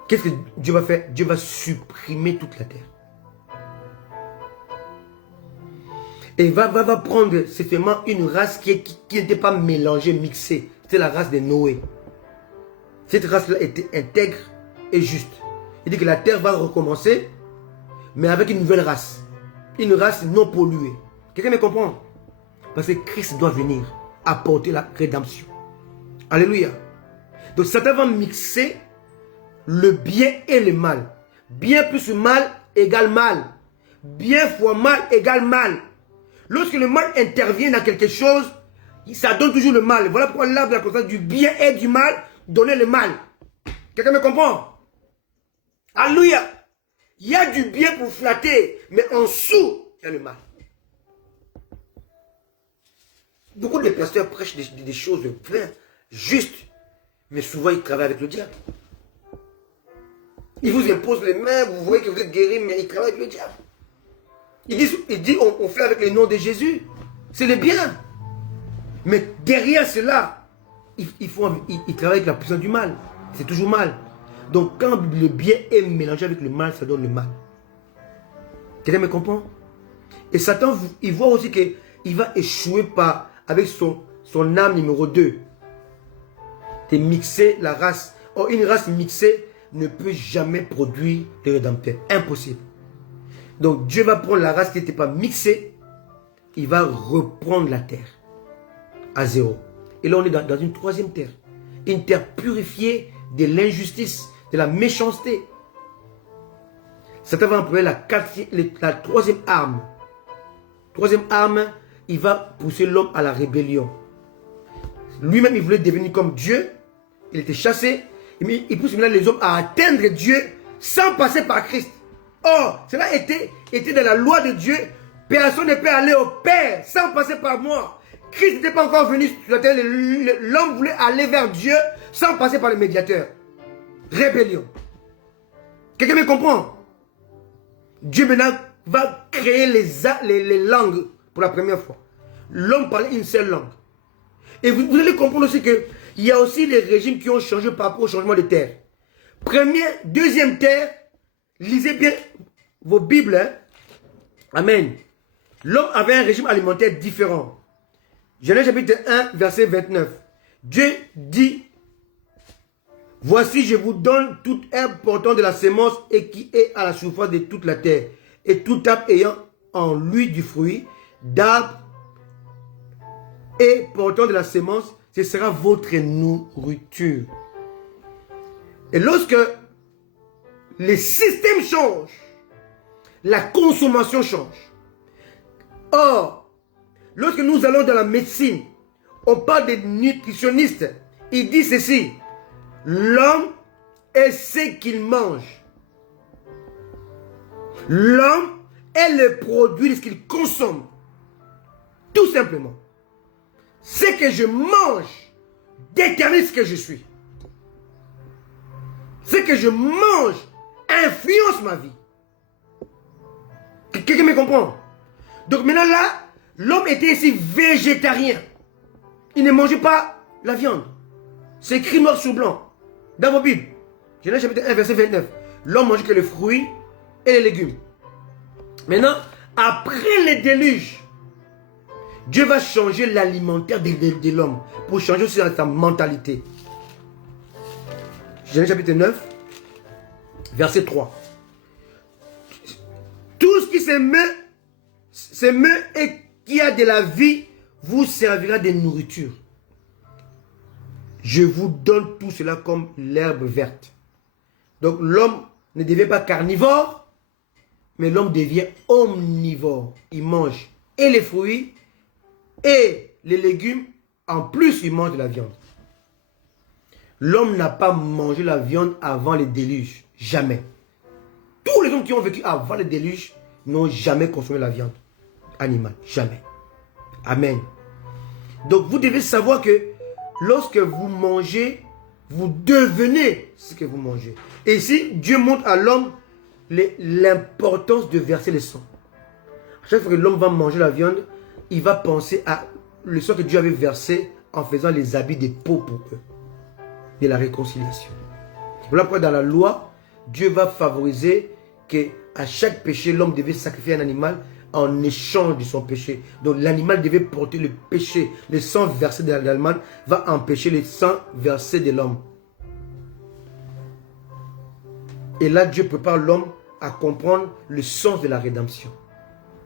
Qu'est-ce que Dieu va faire? Dieu va supprimer toute la terre. Et va prendre certainement une race qui n'était pas mélangée, mixée. C'était la race de Noé. Cette race-là était intègre et juste. Il dit que la terre va recommencer, mais avec une nouvelle race. Une race non polluée. Quelqu'un me comprend? Parce que Christ doit venir apporter la rédemption. Alléluia. Donc Satan va mixer le bien et le mal. Bien plus mal égale mal. Bien fois mal égale mal. Lorsque le mal intervient dans quelque chose, ça donne toujours le mal. Voilà pourquoi l'arbre de la connaissance du bien et du mal donnait le mal. Quelqu'un me comprend? Alléluia. Il y a du bien pour flatter, mais en dessous, il y a le mal. Beaucoup de pasteurs prêchent des choses vraies, justes, mais souvent ils travaillent avec le diable. Ils vous imposent les mains, vous voyez que vous êtes guéris, mais ils travaillent avec le diable. Ils disent on fait avec le nom de Jésus. C'est le bien. Mais derrière cela, ils travaillent avec la puissance du mal. C'est toujours mal. Donc quand le bien est mélangé avec le mal, ça donne le mal. Quelqu'un me comprend? Et Satan, il voit aussi qu'il va échouer avec son âme numéro 2. C'est mixer la race. Or, une race mixée ne peut jamais produire le rédempteur. Impossible. Donc Dieu va prendre la race qui n'était pas mixée. Il va reprendre la terre à zéro. Et là on est dans une troisième terre. Une terre purifiée de l'injustice, de la méchanceté. Satan va employer la troisième arme. Troisième arme, il va pousser l'homme à la rébellion. Lui-même il voulait devenir comme Dieu. Il était chassé. Il pousse maintenant les hommes à atteindre Dieu sans passer par Christ. Or, cela était dans la loi de Dieu. Personne ne peut aller au Père sans passer par moi. Christ n'était pas encore venu sur la terre. L'homme voulait aller vers Dieu sans passer par le médiateur. Rébellion. Quelqu'un me comprend? Dieu maintenant va créer les langues pour la première fois. L'homme parlait une seule langue. Et vous allez comprendre aussi qu'il y a aussi les régimes qui ont changé par rapport au changement de terre. Première, deuxième terre. Lisez bien vos Bibles. Hein? Amen. L'homme avait un régime alimentaire différent. Genèse chapitre 1, verset 29. Dieu dit, voici je vous donne toute herbe portant de la sémence et qui est à la surface de toute la terre. Et tout arbre ayant en lui du fruit, d'arbre et portant de la sémence, ce sera votre nourriture. Et lorsque les systèmes changent, la consommation change. Or, lorsque nous allons dans la médecine, on parle des nutritionnistes. Ils disent ceci: l'homme est ce qu'il mange. L'homme est le produit de ce qu'il consomme. Tout simplement. Ce que je mange détermine ce que je suis. Ce que je mange influence ma vie. Quelqu'un me comprend? Donc maintenant là, l'homme était ici végétarien. Il ne mangeait pas la viande. C'est écrit noir sur blanc dans vos Bibles. Genèse chapitre 1, verset 29. L'homme mangeait que les fruits et les légumes. Maintenant, après le déluge, Dieu va changer l'alimentaire de l'homme pour changer aussi sa mentalité. Genèse chapitre 9, verset 3. Tout ce qui se meut et qui a de la vie vous servira de nourriture. Je vous donne tout cela comme l'herbe verte. Donc l'homme ne devient pas carnivore, mais l'homme devient omnivore. Il mange et les fruits et les légumes. En plus, il mange de la viande. L'homme n'a pas mangé la viande avant le déluge. Jamais. Tous les hommes qui ont vécu avant le déluge n'ont jamais consommé la viande animale. Jamais. Amen. Donc vous devez savoir que lorsque vous mangez, vous devenez ce que vous mangez. Et ici, Dieu montre à l'homme l'importance de verser le sang. À chaque fois que l'homme va manger la viande, il va penser à le sang que Dieu avait versé en faisant les habits des peaux pour eux. De la réconciliation. Voilà pourquoi dans la loi, Dieu va favoriser qu'à chaque péché, l'homme devait sacrifier un animal en échange de son péché. Donc l'animal devait porter le péché. Le sang versé de l'animal va empêcher le sang versé de l'homme. Et là, Dieu prépare l'homme à comprendre le sens de la rédemption.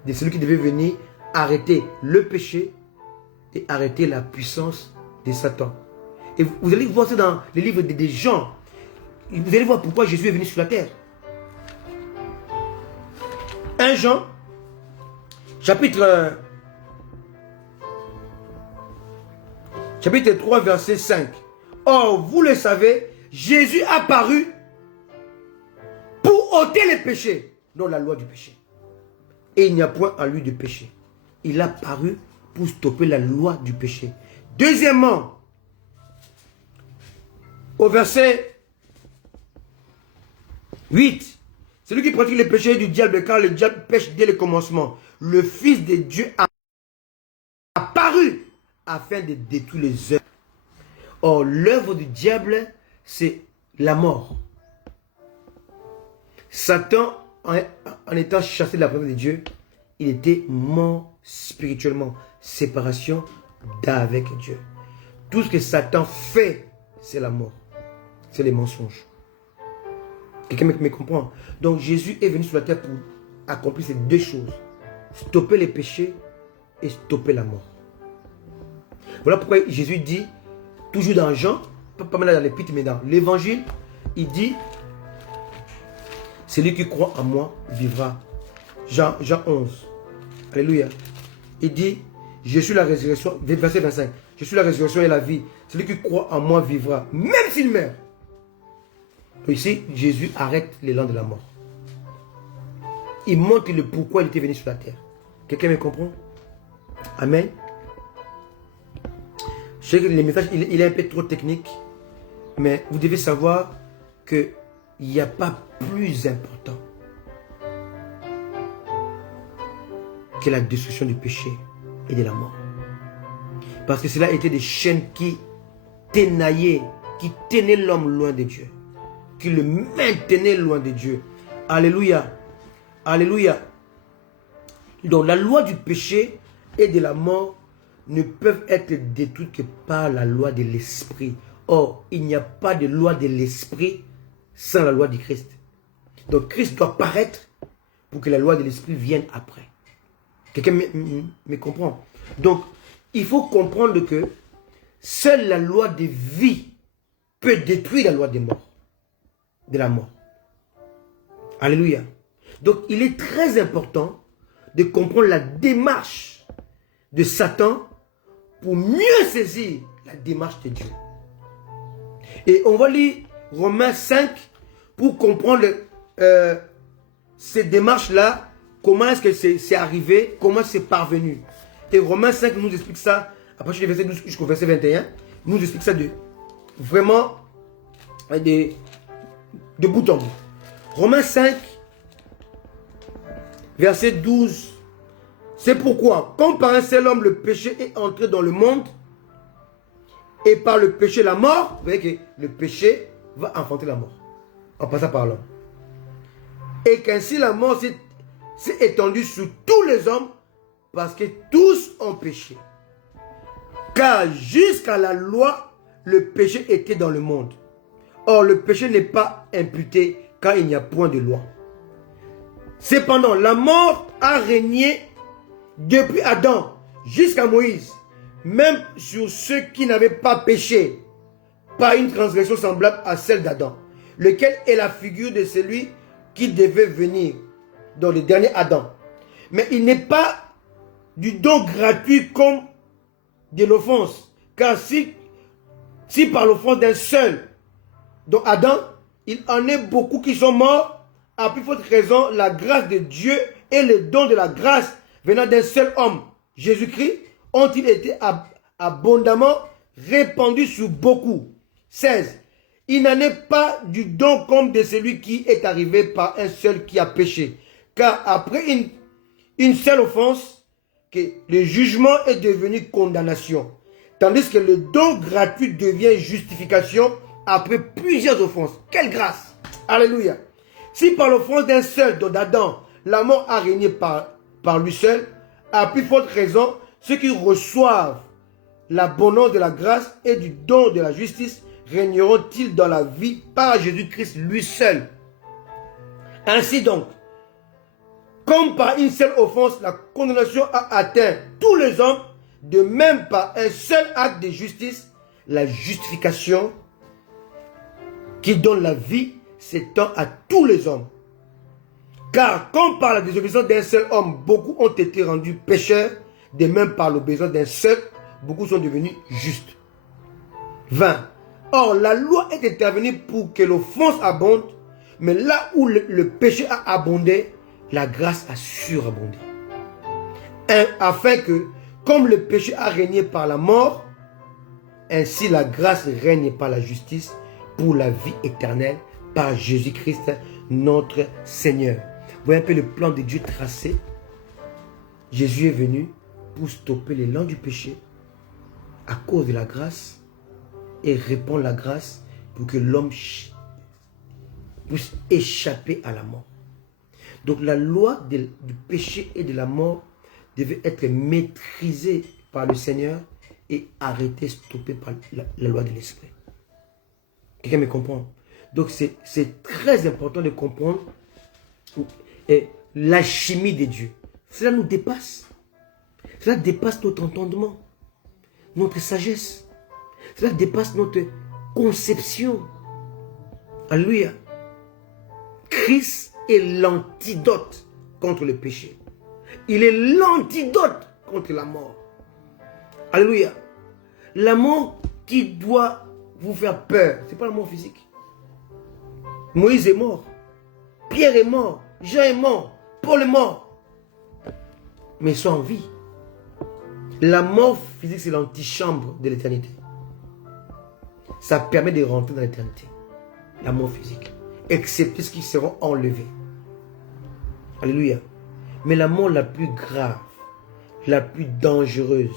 De celui qui devait venir arrêter le péché et arrêter la puissance de Satan. Et vous allez voir ça dans les livres des gens. Vous allez voir pourquoi Jésus est venu sur la terre. 1 Jean, chapitre 3, verset 5. Or, vous le savez, Jésus a paru pour ôter les péchés, donc la loi du péché. Et il n'y a point en lui de péché. Il a paru pour stopper la loi du péché. Deuxièmement, au verset 8, celui qui pratique le péché du diable, car le diable pêche dès le commencement. Le Fils de Dieu a apparu afin de détruire les œuvres. Or, l'œuvre du diable, c'est la mort. Satan, en étant chassé de la présence de Dieu, il était mort spirituellement. Séparation d'avec Dieu. Tout ce que Satan fait, c'est la mort. C'est les mensonges. Quelqu'un me comprend? Donc Jésus est venu sur la terre pour accomplir ces deux choses. Stopper les péchés et stopper la mort. Voilà pourquoi Jésus dit, toujours dans Jean, pas mal dans l'épître, mais dans l'évangile, il dit, celui qui croit en moi vivra. Jean 11. Alléluia. Il dit, je suis la résurrection, verset 25, je suis la résurrection et la vie. Celui qui croit en moi vivra, même s'il meurt. Donc ici, Jésus arrête l'élan de la mort. Il montre le pourquoi il était venu sur la terre. Quelqu'un me comprend? Amen. Je sais que le message, il est un peu trop technique, mais vous devez savoir qu'il n'y a pas plus important que la destruction du péché et de la mort. Parce que cela était des chaînes qui tenaillaient, qui tenaient l'homme loin de Dieu, qui le maintenaient loin de Dieu. Alléluia. Alléluia. Donc la loi du péché et de la mort ne peuvent être détruites que par la loi de l'esprit. Or, il n'y a pas de loi de l'esprit sans la loi du Christ. Donc Christ doit paraître pour que la loi de l'esprit vienne après. Quelqu'un me comprend? Donc, il faut comprendre que seule la loi de vie peut détruire la loi de mort. De la mort. Alléluia. Donc, il est très important de comprendre la démarche de Satan pour mieux saisir la démarche de Dieu. Et on va lire Romains 5 pour comprendre cette démarche-là, comment est-ce que c'est arrivé, comment c'est parvenu. Et Romains 5 nous explique ça, à partir du verset 12 jusqu'au verset 21, nous explique ça vraiment de bout en bout. Romains 5, verset 12. C'est pourquoi, comme par un seul homme, le péché est entré dans le monde, et par le péché, la mort, vous voyez que le péché va enfanter la mort, en passant par l'homme. Et qu'ainsi la mort s'est étendue sur tous les hommes, parce que tous ont péché. Car jusqu'à la loi, le péché était dans le monde. Or, le péché n'est pas imputé car il n'y a point de loi. Cependant, la mort a régné depuis Adam jusqu'à Moïse, même sur ceux qui n'avaient pas péché, par une transgression semblable à celle d'Adam, lequel est la figure de celui qui devait venir, dans le dernier Adam. Mais il n'est pas du don gratuit comme de l'offense, car si par l'offense d'un seul, dont Adam, il en est beaucoup qui sont morts, à plus forte raison, la grâce de Dieu et le don de la grâce venant d'un seul homme, Jésus-Christ, ont-ils été abondamment répandus sur beaucoup. 16. Il n'en est pas du don comme de celui qui est arrivé par un seul qui a péché. Car après une seule offense, que le jugement est devenu condamnation. Tandis que le don gratuit devient justification après plusieurs offenses. Quelle grâce! Alléluia! Si par l'offense d'un seul, d'Adam, la mort a régné par lui seul, à plus forte raison, ceux qui reçoivent l'abondance de la grâce et du don de la justice régneront-ils dans la vie par Jésus-Christ lui seul. Ainsi donc, comme par une seule offense, la condamnation a atteint tous les hommes, de même par un seul acte de justice, la justification qui donne la vie s'étend à tous les hommes. Car comme par la désobéissance d'un seul homme, beaucoup ont été rendus pécheurs, de même par l'obéissance d'un seul, beaucoup sont devenus justes. 20. Or, la loi est intervenue pour que l'offense abonde, mais là où le péché a abondé, la grâce a surabondé. Afin que, comme le péché a régné par la mort, ainsi la grâce règne par la justice pour la vie éternelle par Jésus-Christ notre Seigneur. Vous voyez un peu le plan de Dieu tracé. Jésus est venu pour stopper l'élan du péché à cause de la grâce et répandre la grâce pour que l'homme puisse échapper à la mort. Donc la loi du péché et de la mort devait être maîtrisée par le Seigneur et arrêtée, stoppée par la loi de l'Esprit. Quelqu'un me comprend? Donc c'est très important de comprendre la chimie de Dieu. Cela nous dépasse. Cela dépasse notre entendement, notre sagesse. Cela dépasse notre conception. Alléluia. Christ est l'antidote contre le péché. Il est l'antidote contre la mort. Alléluia. La mort qui doit vous faire peur, ce n'est pas la mort physique. Moïse est mort. Pierre est mort. Jean est mort. Paul est mort. Mais ils sont en vie. La mort physique, c'est l'antichambre de l'éternité. Ça permet de rentrer dans l'éternité. La mort physique. Excepté ceux qui seront enlevés. Alléluia. Mais la mort la plus grave, la plus dangereuse,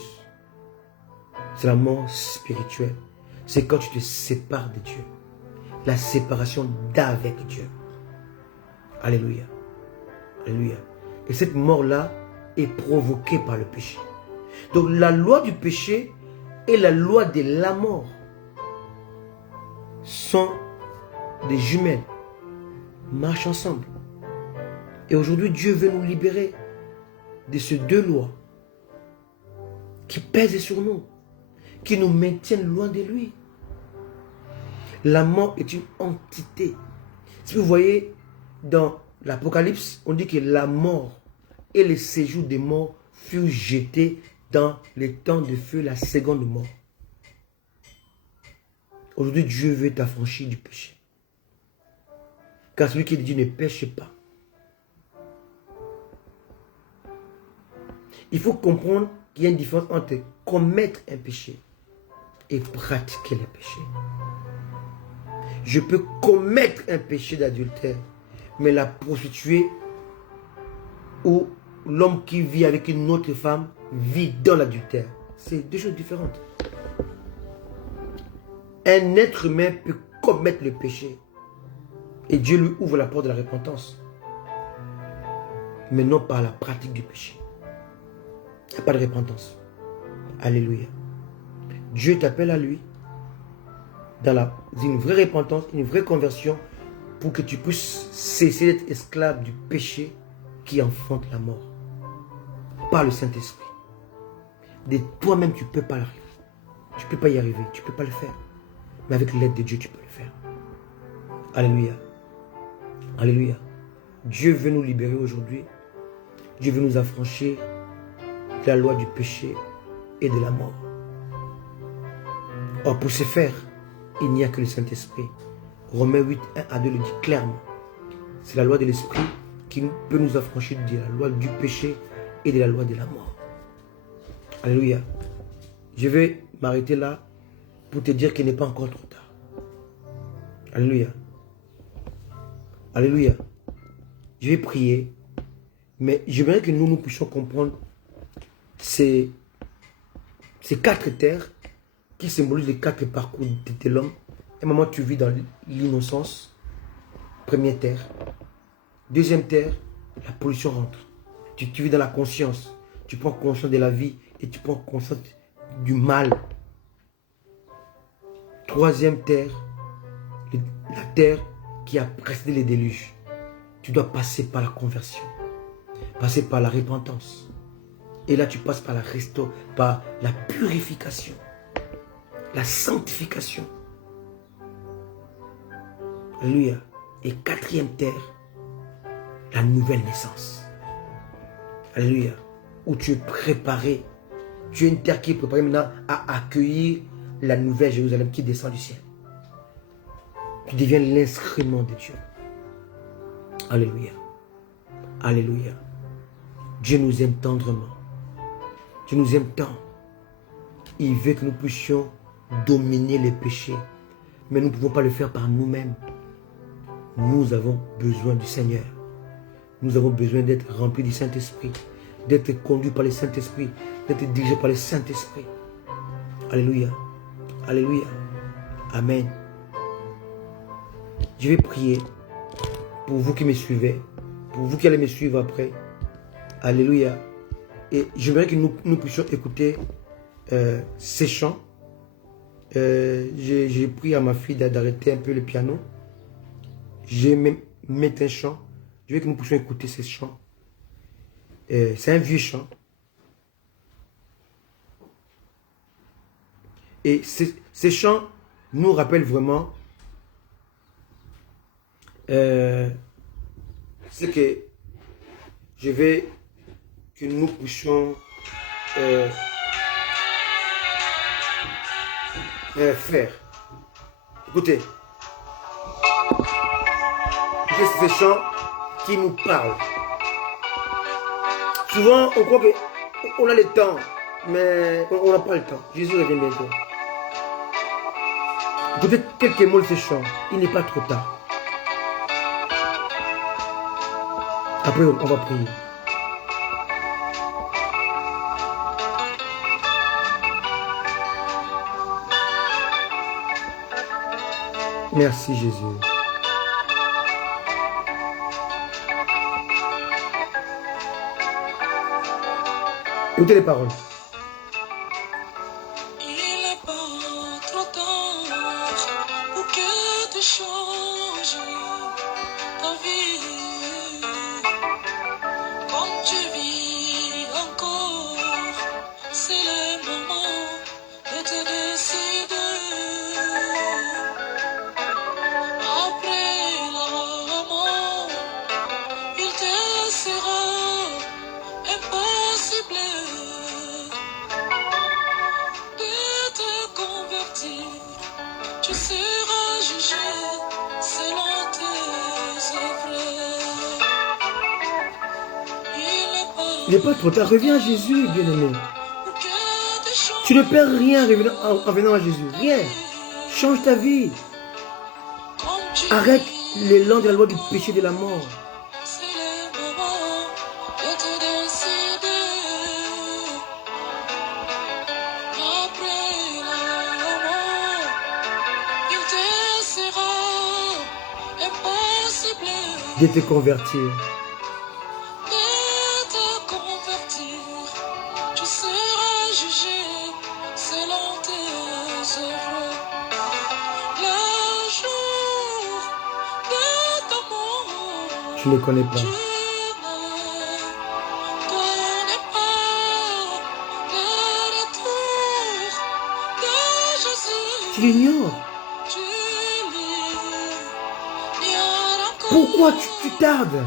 c'est la mort spirituelle. C'est quand tu te sépares de Dieu. La séparation d'avec Dieu. Alléluia. Alléluia. Et cette mort-là est provoquée par le péché. Donc la loi du péché et la loi de la mort sont des jumelles, marchent ensemble. Et aujourd'hui, Dieu veut nous libérer de ces deux lois qui pèsent sur nous, qui nous maintiennent loin de lui. La mort est une entité. Si vous voyez dans l'Apocalypse, on dit que la mort et le séjour des morts furent jetés dans les temps de feu, la seconde mort. Aujourd'hui, Dieu veut t'affranchir du péché. Car celui qui dit ne pêche pas. Il faut comprendre qu'il y a une différence entre commettre un péché et pratiquer le péché. Je peux commettre un péché d'adultère, mais la prostituée ou l'homme qui vit avec une autre femme vit dans l'adultère. C'est deux choses différentes. Un être humain peut commettre le péché et Dieu lui ouvre la porte de la repentance, mais non par la pratique du péché. Il n'y a pas de repentance. Alléluia. Dieu t'appelle à lui. dans une vraie repentance, une vraie conversion, pour que tu puisses cesser d'être esclave du péché qui enfante la mort. Par le Saint-Esprit. De toi-même, tu ne peux pas arriver. Tu ne peux pas y arriver, tu ne peux pas le faire. Mais avec l'aide de Dieu, tu peux le faire. Alléluia. Alléluia. Dieu veut nous libérer aujourd'hui. Dieu veut nous affranchir de la loi du péché et de la mort. Or, pour ce faire, il n'y a que le Saint-Esprit. Romains 8, 1 à 2 le dit clairement. C'est la loi de l'Esprit qui peut nous affranchir de la loi du péché et de la loi de la mort. Alléluia. Je vais m'arrêter là pour te dire qu'il n'est pas encore trop tard. Alléluia. Alléluia. Je vais prier, mais j'aimerais que nous puissions comprendre ces 4 terres qui symbolisent les 4 parcours de l'homme. À un moment, tu vis dans l'innocence. Première terre. Deuxième terre, la pollution rentre. Tu vis dans la conscience. Tu prends conscience de la vie et tu prends conscience du mal. Troisième terre, la terre qui a précédé les déluges. Tu dois passer par la conversion, passer par la repentance. Et là, tu passes par par la purification, la sanctification. Alléluia. Et quatrième terre, la nouvelle naissance. Alléluia. Où tu es préparé. Tu es une terre qui est préparée maintenant à accueillir la nouvelle Jérusalem qui descend du ciel. Tu deviens l'instrument de Dieu. Alléluia. Alléluia. Dieu nous aime tendrement. Dieu nous aime tant. Il veut que nous puissions dominer les péchés. Mais nous ne pouvons pas le faire par nous-mêmes. Nous avons besoin du Seigneur. Nous avons besoin d'être remplis du Saint-Esprit. D'être conduits par le Saint-Esprit. D'être dirigés par le Saint-Esprit. Alléluia. Alléluia. Amen. Je vais prier pour vous qui me suivez. Pour vous qui allez me suivre après. Alléluia. Et j'aimerais que nous puissions écouter ces chants. J'ai pris à ma fille d'arrêter un peu le piano. J'ai mis un chant. Je veux que nous puissions écouter ces chants. C'est un vieux chant. Et ces chants nous rappellent vraiment ce que je vais que nous puissions faire. Écoutez. C'est ces chants qui nous parlent. Souvent, on croit qu'on a le temps, mais on n'a pas le temps. Jésus revient bientôt. Écoutez quelques mots de ces chants. Il n'est pas trop tard. Après, on va prier. Merci Jésus. Écoutez les paroles. Il n'est pas trop tard pour que tu changes ta vie. Quand tu vis encore, c'est le moment de te décider. Après la mort, il te sera impossible de te convertir. Tu seras jugé selon tes œuvres. Il n'est pas trop tard. Reviens à Jésus, bien-aimé. Pour que tu changes Tu ne perds rien en venant à Jésus. Rien. Change ta vie. comme tu Arrête vis. l'élan de la loi du péché et de la mort. C'est le moment de te décider. Après la mort, il te sera impossible De te convertir. de te convertir. Tu seras jugé selon tes œuvres. Tu ne connais pas. Tu l'ignores. Pourquoi tu tardes?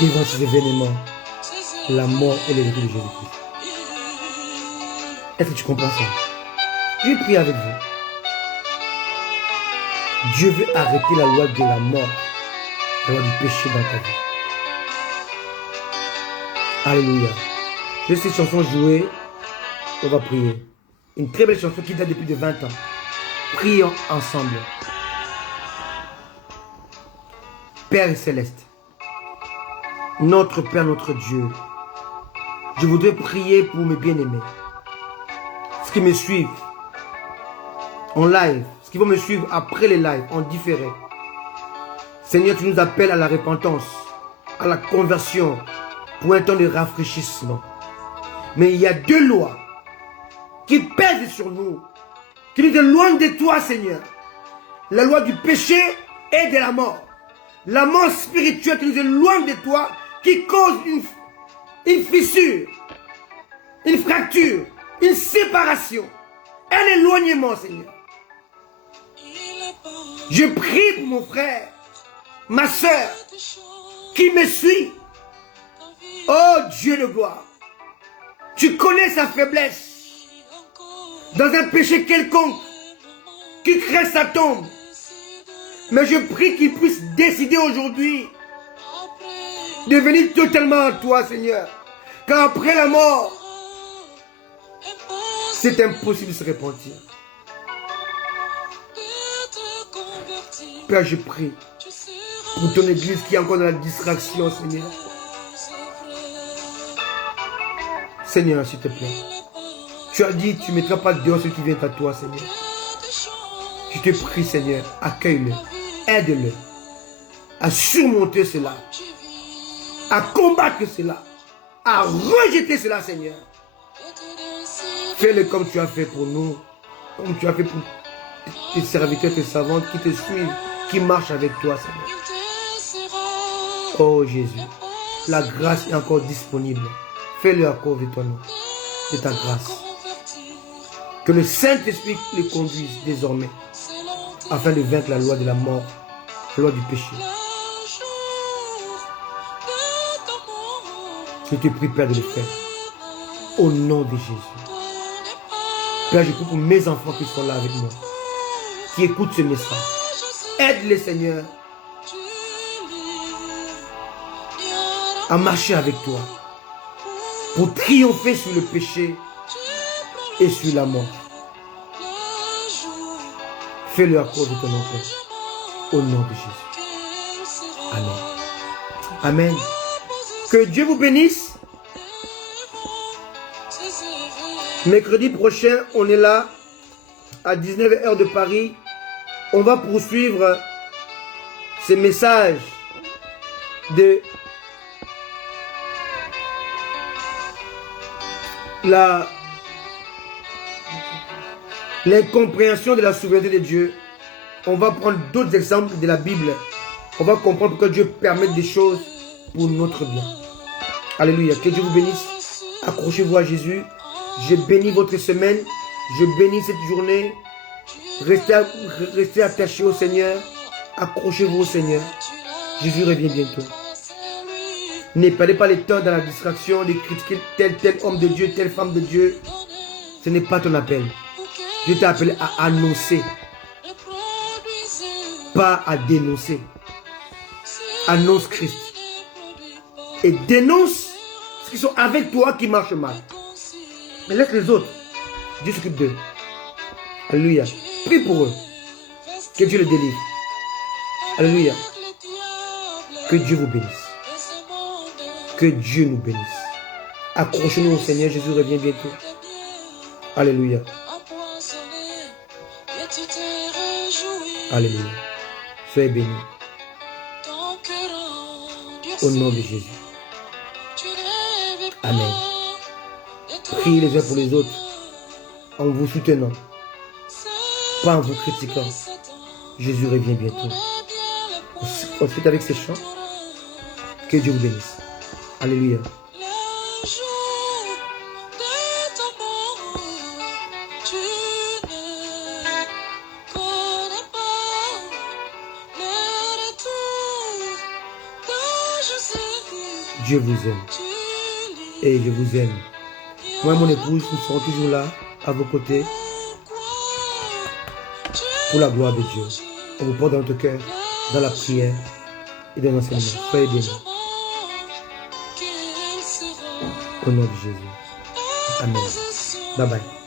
Devant ces événements, la mort et le retour de Jésus-Christ. Est-ce que tu comprends ça? Je vais prier avec vous. Dieu veut arrêter la loi de la mort, la loi du péché dans ta vie. Alléluia. Je laisse cette chanson jouer. On va prier. Une très belle chanson qui date depuis de 20 ans. Prions ensemble. Père céleste, notre Père, notre Dieu, je voudrais prier pour mes bien-aimés, ceux qui me suivent en live, ceux qui vont me suivre après les lives, en différé. Seigneur, tu nous appelles à la repentance, à la conversion, pour un temps de rafraîchissement. Mais il y a deux lois qui pèsent sur nous, qui nous éloignent de toi, Seigneur. La loi du péché et de la mort. La mort spirituelle qui nous éloigne de toi, qui cause une fissure, une fracture, une séparation, un éloignement, Seigneur. Je prie pour mon frère, ma soeur, qui me suit. Oh Dieu de gloire, tu connais sa faiblesse dans un péché quelconque qui crée sa tombe. Mais je prie qu'il puisse décider aujourd'hui de venir totalement à toi, Seigneur. Car après la mort, c'est impossible de se repentir. Père, je prie pour ton église qui est encore dans la distraction, Seigneur. Seigneur, s'il te plaît. Tu as dit, tu ne mettras pas dehors ceux qui viennent à toi, Seigneur. Je te prie, Seigneur, accueille-le, aide-le à surmonter cela, à combattre cela, à rejeter cela, Seigneur. Fais-le comme tu as fait pour nous, comme tu as fait pour tes serviteurs, tes servantes qui te suivent, qui marchent avec toi, Seigneur. Oh Jésus, la grâce est encore disponible. Fais-le à cause de ton nom, de ta grâce. Que le Saint-Esprit le conduise désormais, afin de vaincre la loi de la mort, la loi du péché. Je te prie, Père, de le faire. Au nom de Jésus. Père, je prie pour mes enfants qui sont là avec moi, qui écoutent ce message. Aide-les, Seigneur, à marcher avec toi, pour triompher sur le péché et sur la mort. Fais-le à cause de ton nom, Père. Au nom de Jésus. Amen. Amen. Que Dieu vous bénisse. Mercredi prochain, on est là à 19h de Paris. On va poursuivre ces messages de l'incompréhension de la souveraineté de Dieu. On va prendre d'autres exemples de la Bible. On va comprendre pourquoi Dieu permet des choses pour notre bien. Alléluia. Que Dieu vous bénisse. Accrochez-vous à Jésus. Je bénis votre semaine. Je bénis cette journée. Restez attachés au Seigneur. Accrochez-vous au Seigneur. Jésus revient bientôt. Ne perdez pas le temps dans la distraction de critiquer tel homme de Dieu, telle femme de Dieu. Ce n'est pas ton appel. Dieu t'a appelé à annoncer, pas à dénoncer. Annonce Christ. Et dénonce ceux qui sont avec toi qui marchent mal. Mais laisse les autres. Dieu s'occupe d'eux. Alléluia. Prie pour eux. Que Dieu les délivre. Alléluia. Que Dieu vous bénisse. Que Dieu nous bénisse. Accrochez-nous au Seigneur. Jésus revient bientôt. Alléluia. Alléluia. Soyez bénis. Au nom de Jésus. Tu n'avais pas Amen. de tout Priez les uns pour les autres en vous soutenant, pas en vous critiquant. Jésus revient bientôt. On se fait avec ces chants. Que Dieu vous bénisse. Alléluia. Le jour de ton mort, tu ne connais pas le retour de Jésus. Dieu vous aime. Tu Et je vous aime. Moi et mon épouse, nous serons toujours là, à vos côtés, pour la gloire de Dieu. On vous porte dans notre cœur, dans la prière et dans l'enseignement. Soyez bénis. qu'il sera Au nom de Jésus. Amen. Bye bye.